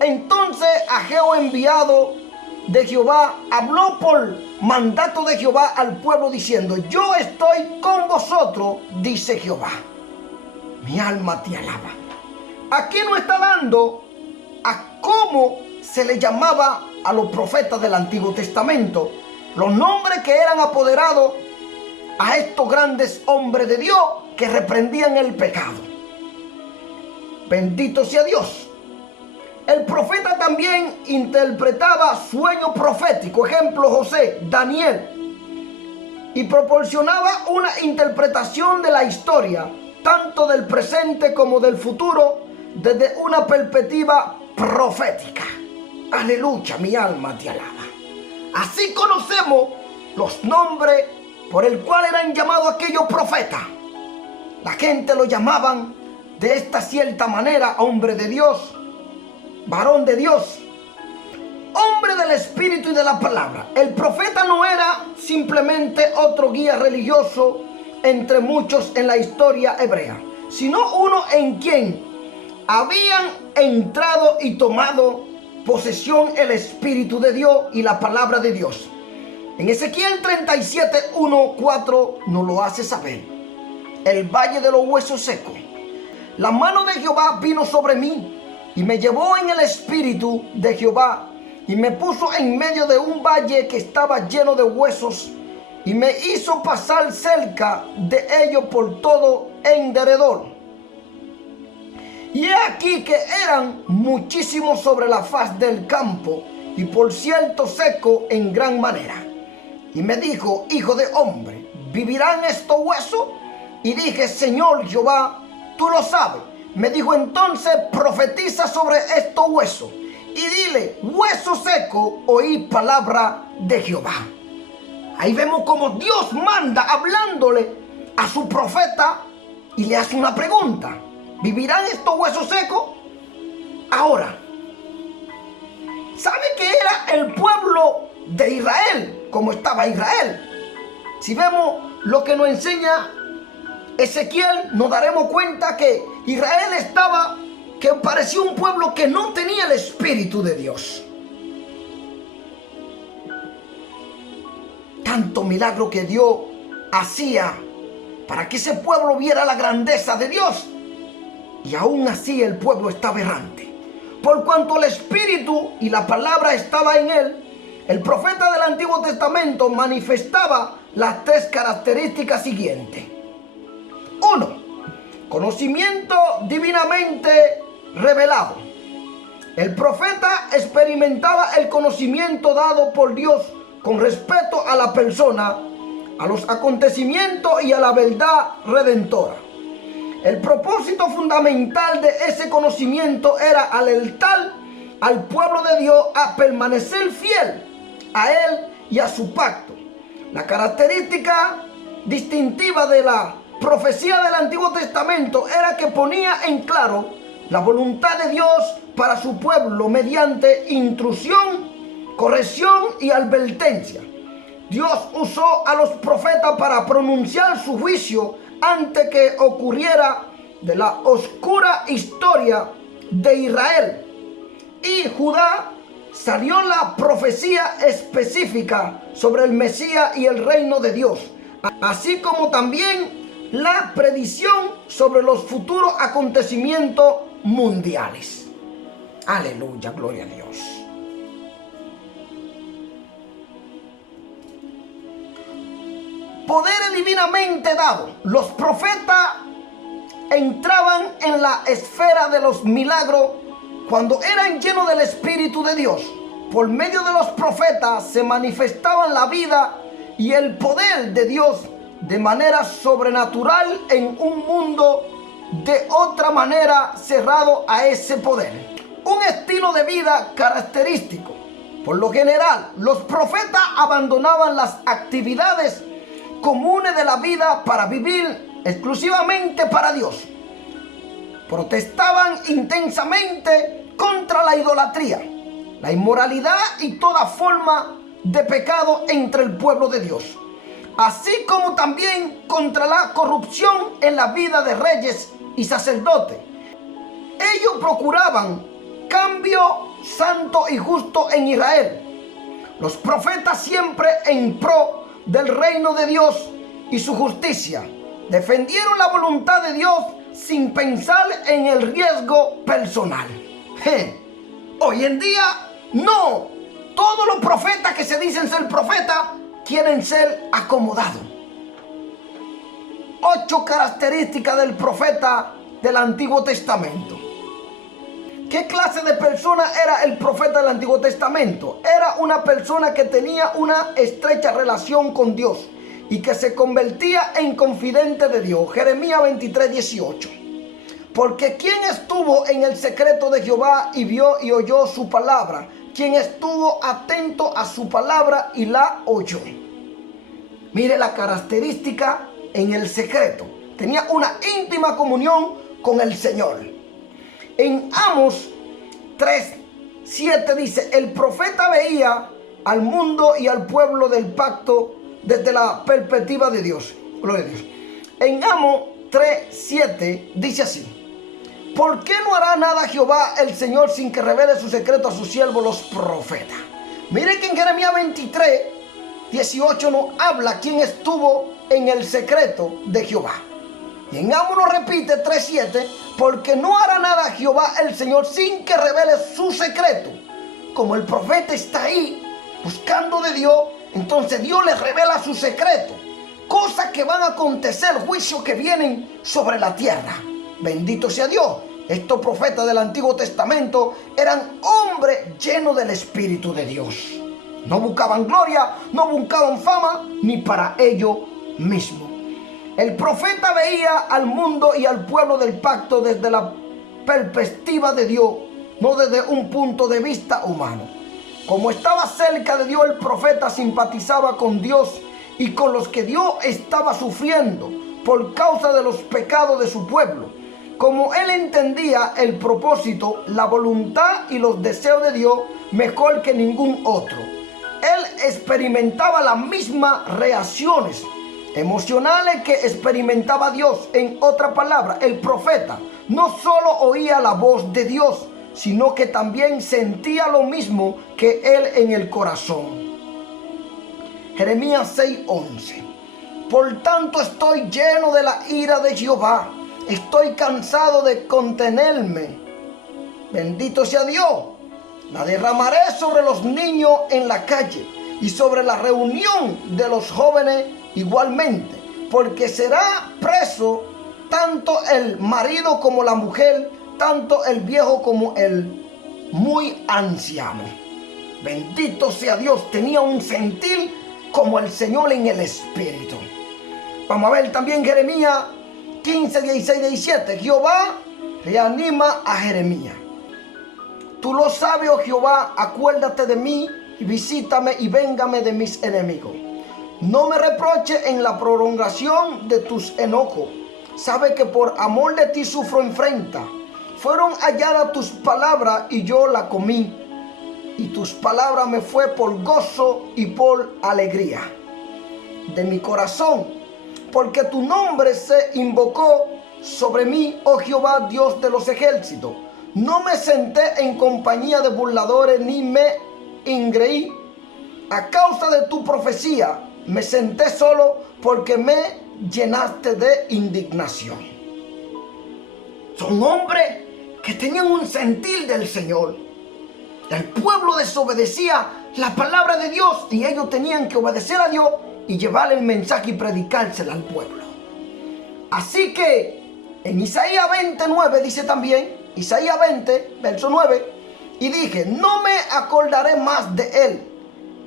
Entonces Ageo, enviado de Jehová, habló por mandato de Jehová al pueblo diciendo: yo estoy con vosotros, dice Jehová. Mi alma te alaba. Aquí nos está dando a cómo se le llamaba a los profetas del Antiguo Testamento, los nombres que eran apoderados a estos grandes hombres de Dios que reprendían el pecado. Bendito sea Dios. El profeta también interpretaba sueños proféticos, ejemplo José, Daniel, y proporcionaba una interpretación de la historia, tanto del presente como del futuro, desde una perspectiva profética. Aleluya, mi alma te alaba. Así conocemos los nombres por el cual eran llamados aquellos profetas. La gente lo llamaban de esta cierta manera: hombre de Dios, varón de Dios, hombre del Espíritu y de la palabra. El profeta no era simplemente otro guía religioso entre muchos en la historia hebrea, sino uno en quien habían entrado y tomado posesión el Espíritu de Dios y la palabra de Dios. En Ezequiel 37:1-4 nos lo hace saber. El valle de los huesos secos. La mano de Jehová vino sobre mí y me llevó en el Espíritu de Jehová y me puso en medio de un valle que estaba lleno de huesos y me hizo pasar cerca de ellos por todo en derredor. Y he aquí que eran muchísimos sobre la faz del campo y por cierto seco en gran manera. Y me dijo: hijo de hombre, ¿vivirán estos huesos? Y dije: Señor Jehová, tú lo sabes. Me dijo entonces: profetiza sobre estos huesos y dile: hueso seco, oí palabra de Jehová. Ahí vemos como Dios manda hablándole a su profeta y le hace una pregunta: ¿vivirán estos huesos secos? Ahora, ¿sabe qué era el pueblo de Israel? Como estaba Israel. Si vemos lo que nos enseña Ezequiel, nos daremos cuenta que Israel estaba, que parecía un pueblo que no tenía el Espíritu de Dios. Tanto milagro que Dios hacía para que ese pueblo viera la grandeza de Dios, y aún así el pueblo estaba errante. Por cuanto el Espíritu y la palabra estaba en él, el profeta del Antiguo Testamento manifestaba las tres características siguientes. 1. Conocimiento divinamente revelado. El profeta experimentaba el conocimiento dado por Dios con respecto a la persona, a los acontecimientos y a la verdad redentora. El propósito fundamental de ese conocimiento era alertar al pueblo de Dios a permanecer fiel a él y a su pacto. La característica distintiva de la profecía del Antiguo Testamento era que ponía en claro la voluntad de Dios para su pueblo mediante intrusión, corrección y advertencia. Dios usó a los profetas para pronunciar su juicio antes que ocurriera de la oscura historia de Israel y Judá. Salió la profecía específica sobre el Mesías y el reino de Dios, así como también la predicción sobre los futuros acontecimientos mundiales. Aleluya, gloria a Dios. Poderes divinamente dados. Los profetas entraban en la esfera de los milagros cuando eran llenos del Espíritu de Dios. por medio de los profetas se manifestaban la vida y el poder de Dios de manera sobrenatural en un mundo de otra manera cerrado a ese poder. Un estilo de vida característico. Por lo general, los profetas abandonaban las actividades comunes de la vida para vivir exclusivamente para Dios. Protestaban intensamente contra la idolatría, la inmoralidad y toda forma de pecado entre el pueblo de Dios, así como también contra la corrupción en la vida de reyes y sacerdotes. Ellos procuraban cambio santo y justo en Israel. Los profetas siempre en pro del reino de Dios y su justicia. Defendieron la voluntad de Dios sin pensar en el riesgo personal. Hoy en día, no. Todos los profetas que se dicen ser profetas quieren ser acomodados. 8 características del profeta del Antiguo Testamento. ¿Qué clase de persona era el profeta del Antiguo Testamento? Era una persona que tenía una estrecha relación con Dios y que se convertía en confidente de Dios. Jeremías 23:18. Porque quien estuvo en el secreto de Jehová y vio y oyó su palabra, quien estuvo atento a su palabra y la oyó. Mire la característica en el secreto. Tenía una íntima comunión con el Señor. En Amos 3:7 dice: el profeta veía al mundo y al pueblo del pacto desde la perspectiva de Dios. Gloria a Dios. En Amos 3:7 dice así: ¿por qué no hará nada Jehová el Señor sin que revele su secreto a sus siervos los profetas? Mire que en Jeremías 23:18 nos habla quién estuvo en el secreto de Jehová. Y en Amos nos repite 3:7: porque no hará nada Jehová el Señor sin que revele su secreto. Como el profeta está ahí buscando de Dios, entonces Dios le revela su secreto. Cosas que van a acontecer, juicios que vienen sobre la tierra. Bendito sea Dios. Estos profetas del Antiguo Testamento eran hombres llenos del Espíritu de Dios. No buscaban gloria, no buscaban fama, ni para ellos mismos. El profeta veía al mundo y al pueblo del pacto desde la perspectiva de Dios, no desde un punto de vista humano. Como estaba cerca de Dios, el profeta simpatizaba con Dios y con los que Dios estaba sufriendo por causa de los pecados de su pueblo. Como él entendía el propósito, la voluntad y los deseos de Dios mejor que ningún otro, él experimentaba las mismas reacciones emocionales que experimentaba Dios. En otra palabra, el profeta no solo oía la voz de Dios, sino que también sentía lo mismo que él en el corazón. Jeremías 6:11. Por tanto estoy lleno de la ira de Jehová. Estoy cansado de contenerme. Bendito sea Dios. La derramaré sobre los niños en la calle y sobre la reunión de los jóvenes igualmente, porque será preso tanto el marido como la mujer, tanto el viejo como el muy anciano. Bendito sea Dios. Tenía un sentir como el Señor en el Espíritu. Vamos a ver también Jeremías 15:16-17. Jehová reanima a Jeremías. Tú lo sabes, oh Jehová, acuérdate de mí y visítame y véngame de mis enemigos. No me reproche en la prolongación de tus enojos. Sabe que por amor de ti sufro afrenta. Fueron halladas tus palabras y yo la comí. Y tus palabras me fue por gozo y por alegría de mi corazón, porque tu nombre se invocó sobre mí, oh Jehová, Dios de los ejércitos. No me senté en compañía de burladores, ni me ingreí a causa de tu profecía. Me senté solo porque me llenaste de indignación. Son hombres que tenían un sentir del Señor. El pueblo desobedecía la palabra de Dios y ellos tenían que obedecer a Dios y llevar el mensaje y predicárselo al pueblo. Así que en Isaías 29 dice también, Isaías 20, verso 9, Y dije, no me acordaré más de él,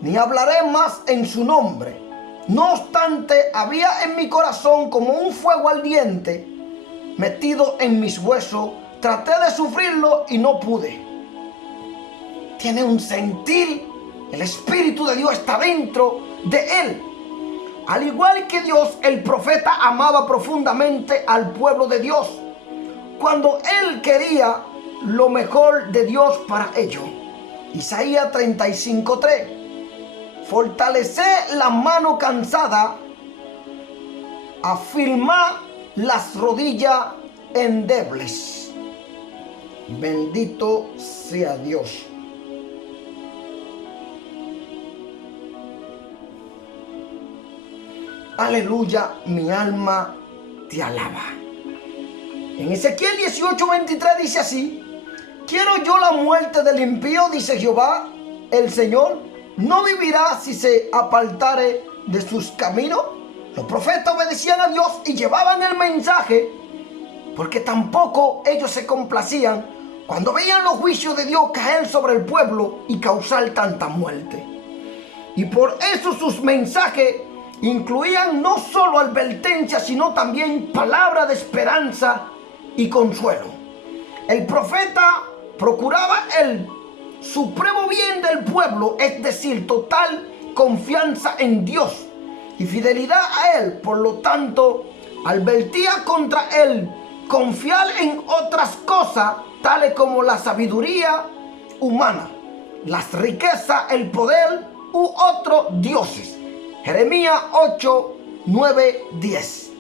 ni hablaré más en su nombre. No obstante, había en mi corazón como un fuego ardiente metido en mis huesos. Traté de sufrirlo y no pude. Tiene un sentir. El Espíritu de Dios está dentro de él. Al igual que Dios, el profeta amaba profundamente al pueblo de Dios, cuando él quería lo mejor de Dios para ellos. Isaías 35:3. Fortaleced la mano cansada, afirmad las rodillas endebles. Bendito sea Dios. Aleluya, mi alma te alaba. En Ezequiel 18:23 dice así: quiero yo la muerte del impío, dice Jehová, el Señor. ¿No vivirá si se apartare de sus caminos? Los profetas obedecían a Dios y llevaban el mensaje, porque tampoco ellos se complacían cuando veían los juicios de Dios caer sobre el pueblo y causar tanta muerte. Y por eso sus mensajes incluían no solo advertencias, sino también palabras de esperanza y consuelo. El profeta procuraba el supremo bien del pueblo, es decir, total confianza en Dios y fidelidad a él. Por lo tanto, advertía contra él confiar en otras cosas, tales como la sabiduría humana, las riquezas, el poder u otros dioses. Jeremías 8, 9, 10.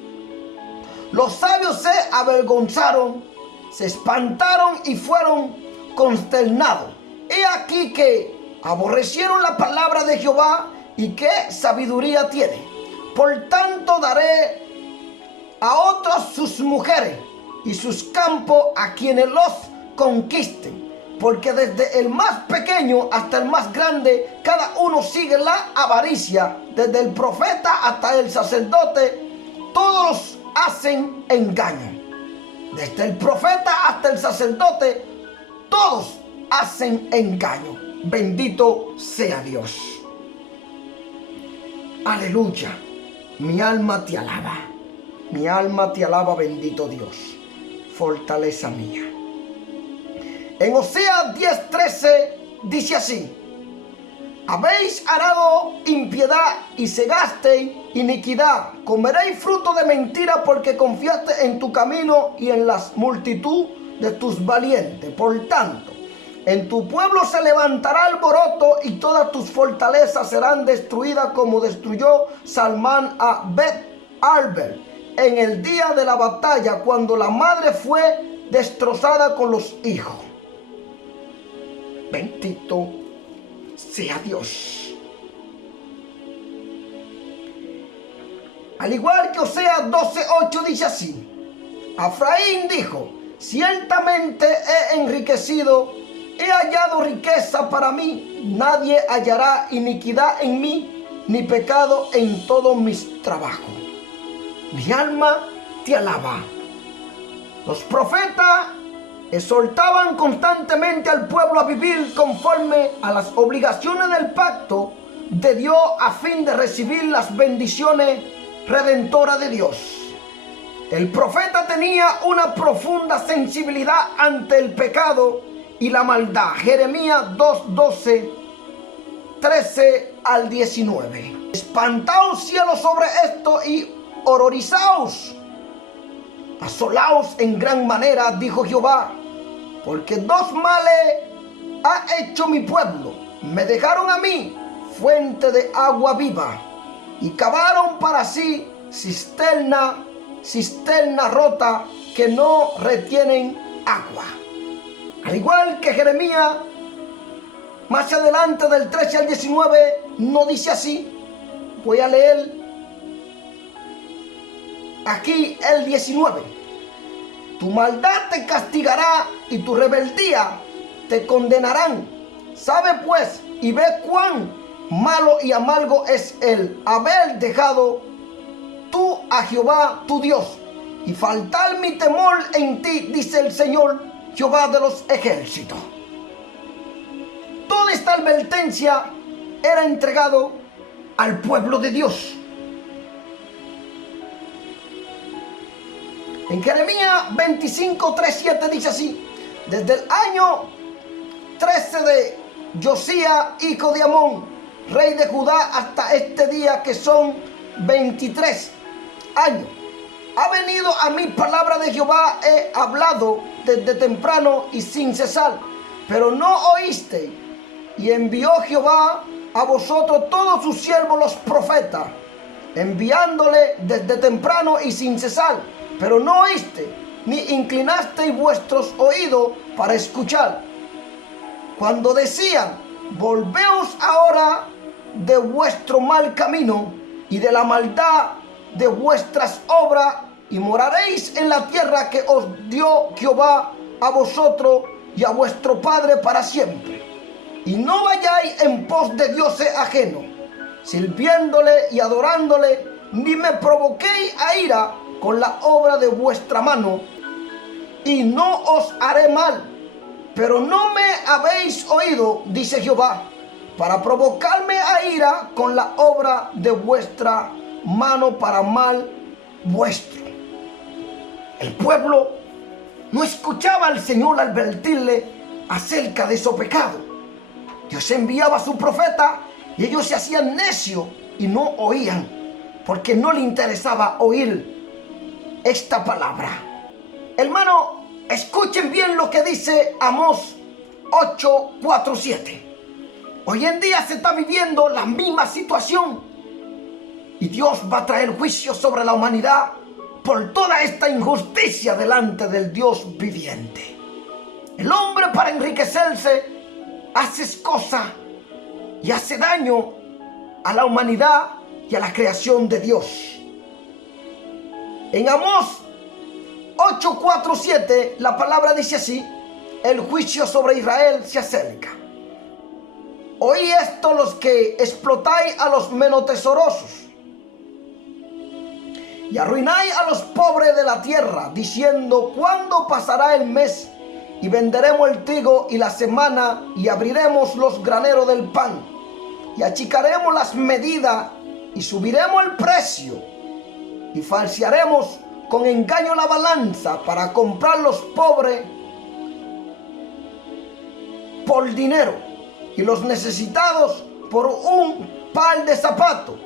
Los sabios se avergonzaron, se espantaron y fueron consternados. He aquí que aborrecieron la palabra de Jehová, y qué sabiduría tiene. Por tanto daré a otros sus mujeres y sus campos a quienes los conquisten. Porque desde el más pequeño hasta el más grande, cada uno sigue la avaricia. Desde el profeta hasta el sacerdote, todos hacen engaño. Desde el profeta hasta el sacerdote, todos hacen engaño. Bendito sea Dios. Aleluya. Mi alma te alaba. Mi alma te alaba, bendito Dios. Fortaleza mía. En Oseas 10:13 dice así: habéis arado impiedad y segasteis iniquidad. Comeréis fruto de mentira, porque confiaste en tu camino y en la multitud de tus valientes. Por tanto, en tu pueblo se levantará alboroto y todas tus fortalezas serán destruidas, como destruyó Salmán a Bet Arbel en el día de la batalla, cuando la madre fue destrozada con los hijos. Bendito sea Dios. Al igual que Oseas 12:8 dice así: Efraín dijo, ciertamente he enriquecido, he hallado riqueza para mí, nadie hallará iniquidad en mí, ni pecado en todos mis trabajos. Mi alma te alaba. Los profetas exhortaban constantemente al pueblo a vivir conforme a las obligaciones del pacto de Dios, a fin de recibir las bendiciones redentoras de Dios. El profeta tenía una profunda sensibilidad ante el pecado y la maldad. Jeremías 2:12, 13 al 19. Espantaos cielos sobre esto y horrorizaos. Asolaos en gran manera, dijo Jehová, porque dos males ha hecho mi pueblo. Me dejaron a mí fuente de agua viva, y cavaron para sí cisterna rota, que no retienen agua. Al igual que Jeremías, más adelante del 13 al 19, no dice así. Voy a leer aquí el 19. Tu maldad te castigará y tu rebeldía te condenarán. Sabe pues y ve cuán malo y amargo es el haber dejado tú a Jehová tu Dios y faltar mi temor en ti, dice el Señor Jehová de los ejércitos. toda esta advertencia era entregado al pueblo de Dios. En Jeremías 25:3-7 dice así: desde el año 13 de Josías, hijo de Amón, rey de Judá, hasta este día, que son 23 años, ha venido a mí palabra de Jehová. He hablado desde temprano y sin cesar, pero no oíste. Y envió Jehová a vosotros todos sus siervos los profetas, enviándole desde temprano y sin cesar, pero no oíste, ni inclinasteis vuestros oídos para escuchar. Cuando decían: volveos ahora de vuestro mal camino y de la maldad de vuestras obras, y moraréis en la tierra que os dio Jehová a vosotros y a vuestro padre para siempre. Y no vayáis en pos de dioses ajenos, sirviéndole y adorándole, ni me provoquéis a ira con la obra de vuestra mano, y no os haré mal. Pero no me habéis oído, dice Jehová, para provocarme a ira con la obra de vuestra mano para mal vuestro. El pueblo no escuchaba al Señor advertirle acerca de su pecado. Dios enviaba a su profeta y ellos se hacían necios y no oían, porque no le interesaba oír esta palabra. Hermano, escuchen bien lo que dice Amós 8:4-7. Hoy en día se está viviendo la misma situación, y Dios va a traer juicio sobre la humanidad por toda esta injusticia delante del Dios viviente. El hombre, para enriquecerse, hace cosas y hace daño a la humanidad y a la creación de Dios. En Amós 8:4-7 la palabra dice así: el juicio sobre Israel se acerca. Oí esto los que explotáis a los menos tesorosos y arruináis a los pobres de la tierra, diciendo: ¿cuándo pasará el mes? Y venderemos el trigo y la semana, y abriremos los graneros del pan, y achicaremos las medidas, y subiremos el precio, y falsearemos con engaño la balanza para comprar los pobres por dinero, y los necesitados por un par de zapatos,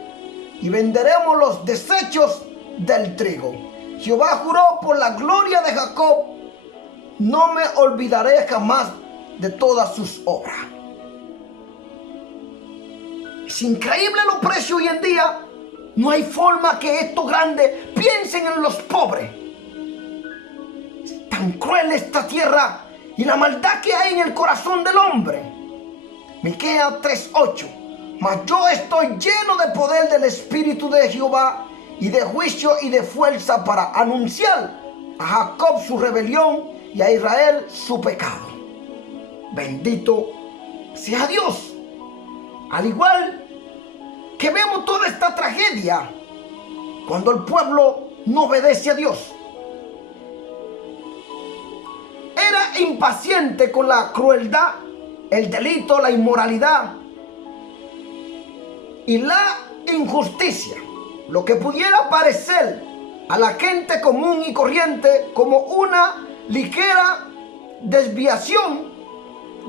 y venderemos los desechos del trigo. Jehová juró por la gloria de Jacob: no me olvidaré jamás de todas sus obras. Es increíble los precios hoy en día. No hay forma que estos grandes piensen en los pobres. Es tan cruel esta tierra y la maldad que hay en el corazón del hombre. Miqueas 3:8. Mas yo estoy lleno de poder del Espíritu de Jehová, y de juicio y de fuerza, para anunciar a Jacob su rebelión y a Israel su pecado. Bendito sea Dios. Al igual que vemos toda esta tragedia cuando el pueblo no obedece a Dios. Era impaciente con la crueldad, el delito, la inmoralidad y la injusticia, lo que pudiera parecer a la gente común y corriente como una ligera desviación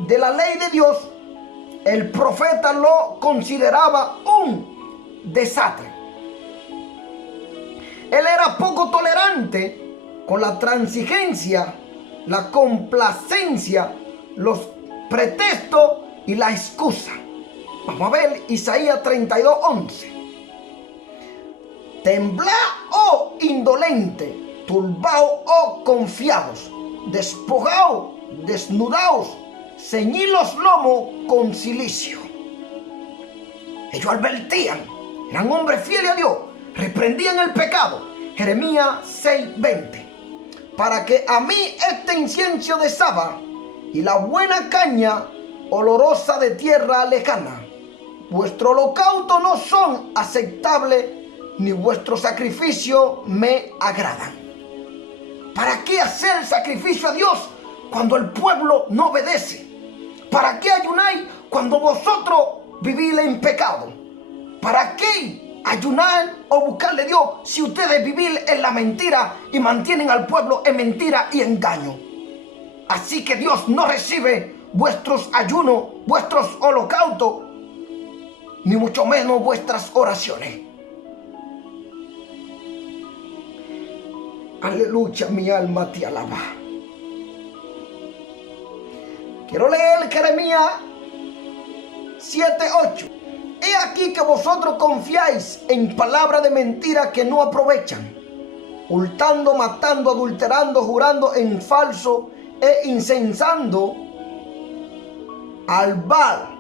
de la ley de Dios. El profeta lo consideraba un desastre. Él era poco tolerante con la transigencia, la complacencia, los pretextos y la excusa. Vamos a ver Isaías 32:11. Temblad, oh indolente, turbaos, oh confiados, despojaos, desnudaos, ceñid los lomos con cilicio. Ellos advertían, eran hombres fieles a Dios, reprendían el pecado. Jeremías 6:20. Para que a mí este incienso de Saba y la buena caña olorosa de tierra lejana, vuestro holocausto no son aceptables, ni vuestro sacrificio me agradan. ¿Para qué hacer sacrificio a Dios cuando el pueblo no obedece? ¿Para qué ayunáis cuando vosotros vivís en pecado? ¿Para qué ayunar o buscarle a Dios si ustedes vivís en la mentira y mantienen al pueblo en mentira y engaño? Así que Dios no recibe vuestros ayunos, vuestros holocaustos, ni mucho menos vuestras oraciones. Aleluya, mi alma te alaba. Quiero leer Jeremías 7:8. He aquí que vosotros confiáis en palabras de mentira que no aprovechan, hurtando, matando, adulterando, jurando en falso e incensando al Baal,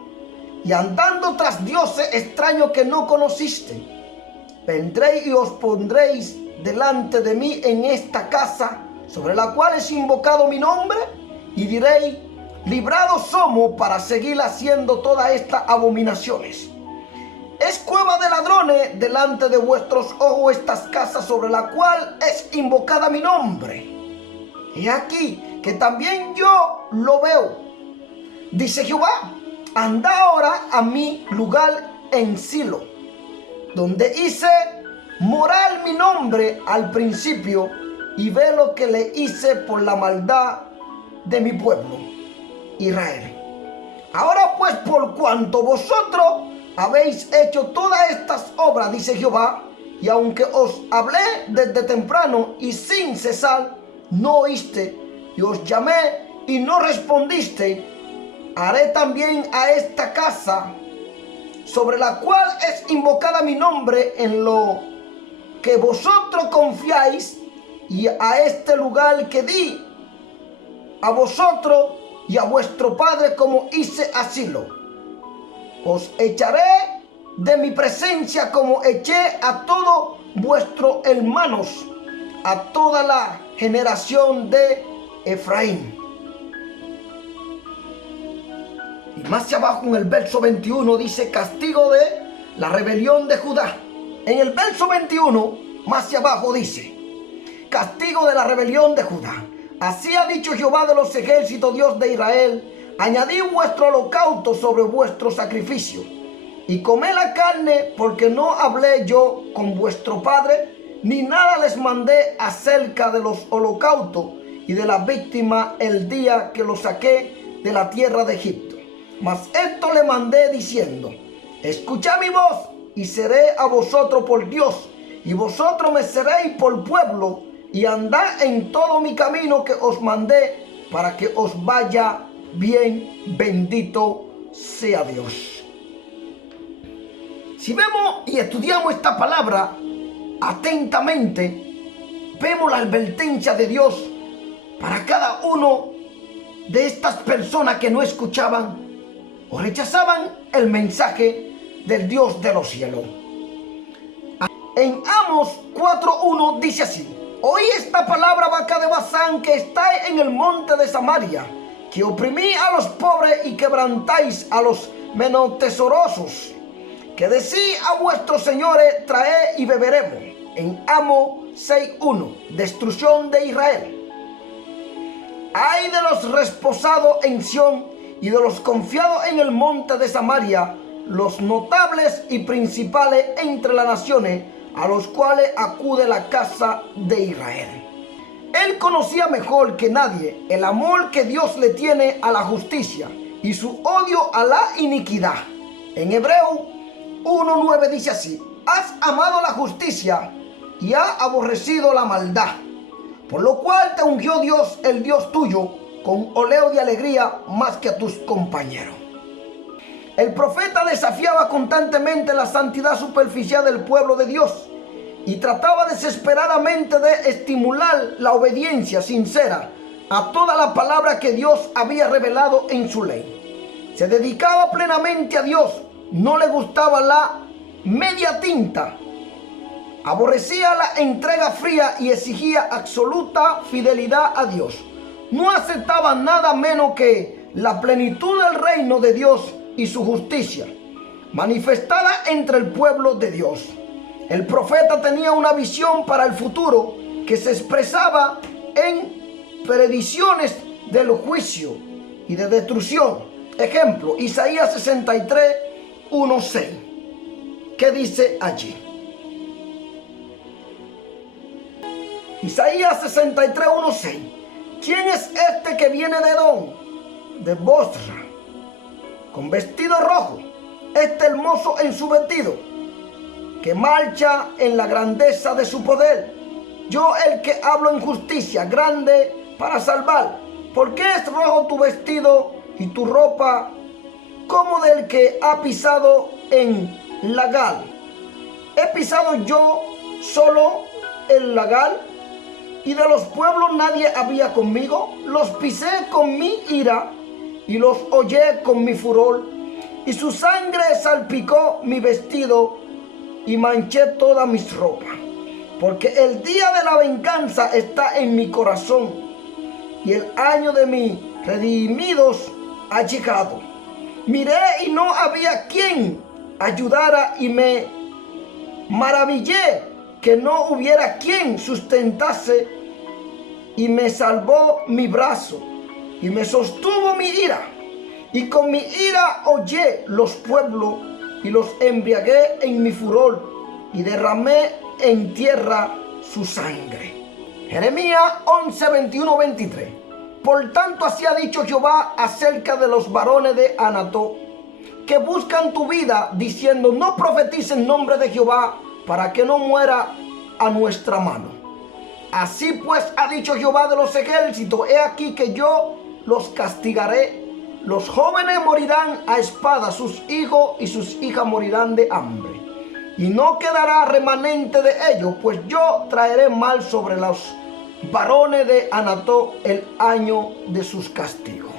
y andando tras dioses extraños que no conociste. Vendréis y os pondréis delante de mí en esta casa, sobre la cual es invocado mi nombre, y diréis: librados somos para seguir haciendo todas estas abominaciones. Es cueva de ladrones delante de vuestros ojos estas casas sobre la cual es invocada mi nombre. Y aquí que también yo lo veo, dice Jehová. Anda ahora a mi lugar en Silo, donde hice morar mi nombre al principio, y ve lo que le hice por la maldad de mi pueblo Israel. Ahora pues, por cuanto vosotros habéis hecho todas estas obras, dice Jehová, y aunque os hablé desde temprano y sin cesar, no oíste, y os llamé y no respondiste, haré también a esta casa, sobre la cual es invocada mi nombre, en lo que vosotros confiáis, y a este lugar que di a vosotros y a vuestro padre, como hice a Silo. Os echaré de mi presencia como eché a todos vuestros hermanos, a toda la generación de Efraín. Y más abajo en el verso 21 dice: castigo de la rebelión de Judá. En el verso 21 más abajo dice: castigo de la rebelión de Judá. Así ha dicho Jehová de los ejércitos, Dios de Israel: añadid vuestro holocausto sobre vuestro sacrificio, y comed la carne, porque no hablé yo con vuestro padre, ni nada les mandé acerca de los holocaustos y de la víctima el día que los saqué de la tierra de Egipto. Mas esto le mandé diciendo: escuchad mi voz, y seré a vosotros por Dios, y vosotros me seréis por pueblo, y andad en todo mi camino que os mandé, para que os vaya bien. Bendito sea Dios. Si vemos y estudiamos esta palabra atentamente, vemos la advertencia de Dios para cada uno de estas personas que no escuchaban o rechazaban el mensaje del Dios de los cielos. En Amos 4:1 dice así: oí esta palabra, vaca de Basán, que estáis en el monte de Samaria, que oprimí a los pobres y quebrantáis a los menos tesorosos, que decís a vuestros señores: traed y beberemos. En Amos 6:1, destrucción de Israel. Ay de los reposados en Sión y de los confiados en el monte de Samaria, los notables y principales entre las naciones, a los cuales acude la casa de Israel. Él conocía mejor que nadie el amor que Dios le tiene a la justicia y su odio a la iniquidad. En Hebreo 1:9 dice así: has amado la justicia y has aborrecido la maldad, por lo cual te ungió Dios, el Dios tuyo, con óleo de alegría más que a tus compañeros. El profeta desafiaba constantemente la santidad superficial del pueblo de Dios y trataba desesperadamente de estimular la obediencia sincera a toda la palabra que Dios había revelado en su ley. Se dedicaba plenamente a Dios, no le gustaba la media tinta, aborrecía la entrega fría y exigía absoluta fidelidad a Dios. No aceptaba nada menos que la plenitud del reino de Dios y su justicia, manifestada entre el pueblo de Dios. El profeta tenía una visión para el futuro que se expresaba en predicciones del juicio y de destrucción. Ejemplo, Isaías 63, 1, 6. ¿Qué dice allí? Isaías 63, 1, 6. ¿Quién es este que viene de Edom, de Bosra, con vestido rojo, este hermoso en su vestido, que marcha en la grandeza de su poder? Yo, el que hablo en justicia, grande para salvar. ¿Por qué es rojo tu vestido y tu ropa como del que ha pisado en lagar? ¿He pisado yo solo el lagar? ¿Y de los pueblos nadie había conmigo? Los pisé con mi ira y los hollé con mi furor, y su sangre salpicó mi vestido y manché todas mis ropas. Porque el día de la venganza está en mi corazón, y el año de mis redimidos ha llegado. Miré y no había quien ayudara, y me maravillé que no hubiera quien sustentase, y me salvó mi brazo y me sostuvo mi ira. Y con mi ira hollé los pueblos y los embriagué en mi furor, y derramé en tierra su sangre. Jeremías 11, 21, 23. Por tanto, así ha dicho Jehová acerca de los varones de Anatot, que buscan tu vida, diciendo: no profetice en nombre de Jehová, para que no muera a nuestra mano. Así pues ha dicho Jehová de los ejércitos: he aquí que yo los castigaré. Los jóvenes morirán a espada, sus hijos y sus hijas morirán de hambre, y no quedará remanente de ellos, pues yo traeré mal sobre los varones de Anatot el año de sus castigos.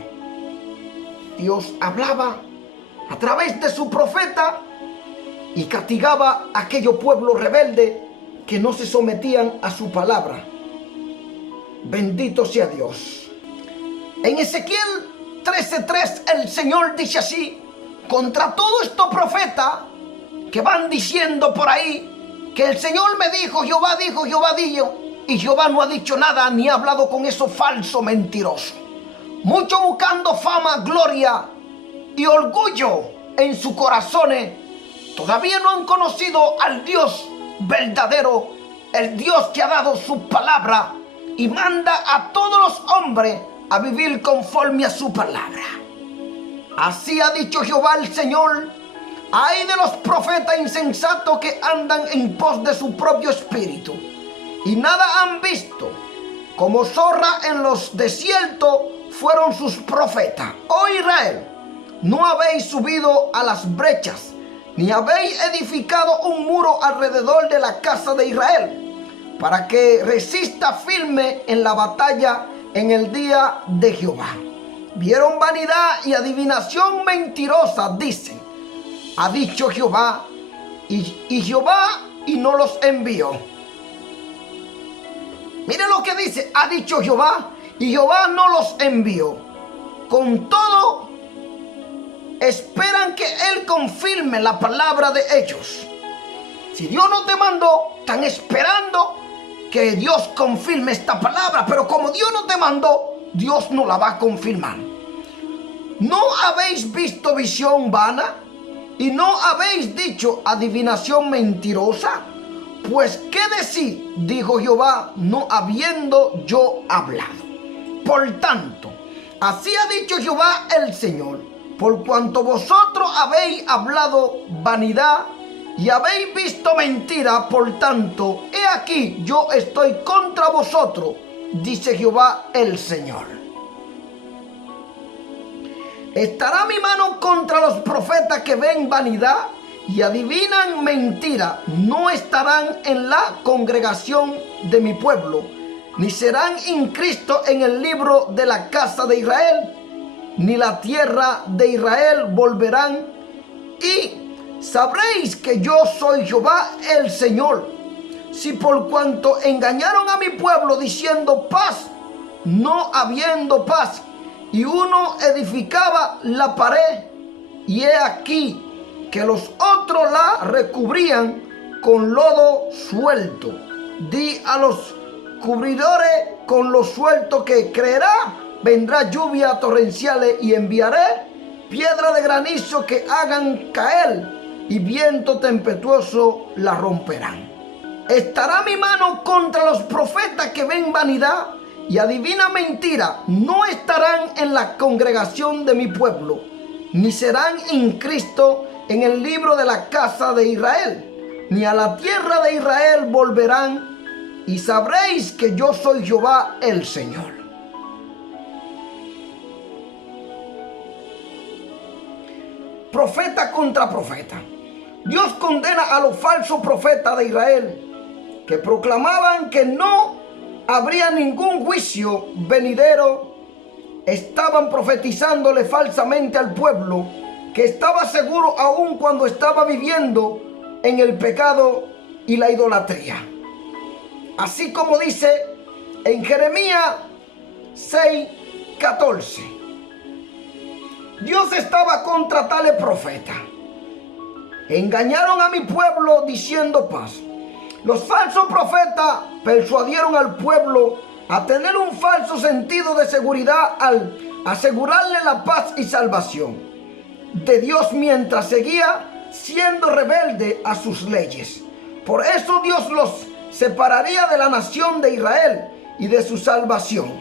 Dios hablaba a través de su profeta y castigaba a aquellos pueblos rebeldes que no se sometían a su palabra. Bendito sea Dios. En Ezequiel 13:3 el Señor dice así: contra todos estos profetas que van diciendo por ahí que el Señor me dijo, Jehová dijo, y Jehová no ha dicho nada ni ha hablado con esos falsos mentirosos. Muchos buscando fama, gloria y orgullo en sus corazones, todavía no han conocido al Dios verdadero, el Dios que ha dado su palabra y manda a todos los hombres a vivir conforme a su palabra. Así ha dicho Jehová el Señor: ay de los profetas insensatos que andan en pos de su propio espíritu y nada han visto. Como zorra en los desiertos fueron sus profetas. Oh Israel, no habéis subido a las brechas, ni habéis edificado un muro alrededor de la casa de Israel, para que resista firme en la batalla en el día de Jehová. Vieron vanidad y adivinación mentirosa, dicen: ha dicho Jehová, y Jehová y no los envió. Miren lo que dice: ha dicho Jehová, y Jehová no los envió. Con todo, esperan que Él confirme la palabra de ellos. Si Dios no te mandó, están esperando que Dios confirme esta palabra, pero como Dios no te mandó, Dios no la va a confirmar. ¿No habéis visto visión vana? ¿Y no habéis dicho adivinación mentirosa? Pues ¿qué decir? Dijo Jehová, no habiendo yo hablado. Por tanto, así ha dicho Jehová el Señor: por cuanto vosotros habéis hablado vanidad y habéis visto mentira, por tanto, he aquí yo estoy contra vosotros, dice Jehová el Señor. ¿Estará mi mano contra los profetas que ven vanidad y adivinan mentira? No estarán en la congregación de mi pueblo, ni serán inscritos en el libro de la casa de Israel, ni la tierra de Israel volverán. Y sabréis que yo soy Jehová el Señor, si por cuanto engañaron a mi pueblo diciendo paz, no habiendo paz, y uno edificaba la pared, y he aquí que los otros la recubrían con lodo suelto. Di a los cubridores con lo suelto que creerá, vendrá lluvia torrenciales y enviaré piedra de granizo que hagan caer, y viento tempestuoso la romperán. Estará mi mano contra los profetas que ven vanidad y adivinan mentira. No estarán en la congregación de mi pueblo, ni serán inscritos en el libro de la casa de Israel, ni a la tierra de Israel volverán, y sabréis que yo soy Jehová el Señor. Profeta contra profeta. Dios condena a los falsos profetas de Israel que proclamaban que no habría ningún juicio venidero. Estaban profetizándole falsamente al pueblo, que estaba seguro aún cuando estaba viviendo en el pecado y la idolatría. Así como dice en Jeremías 6:14. Dios estaba contra tales profetas. Engañaron a mi pueblo diciendo paz. Los falsos profetas persuadieron al pueblo a tener un falso sentido de seguridad al asegurarle la paz y salvación de Dios mientras seguía siendo rebelde a sus leyes. Por eso Dios los separaría de la nación de Israel y de su salvación.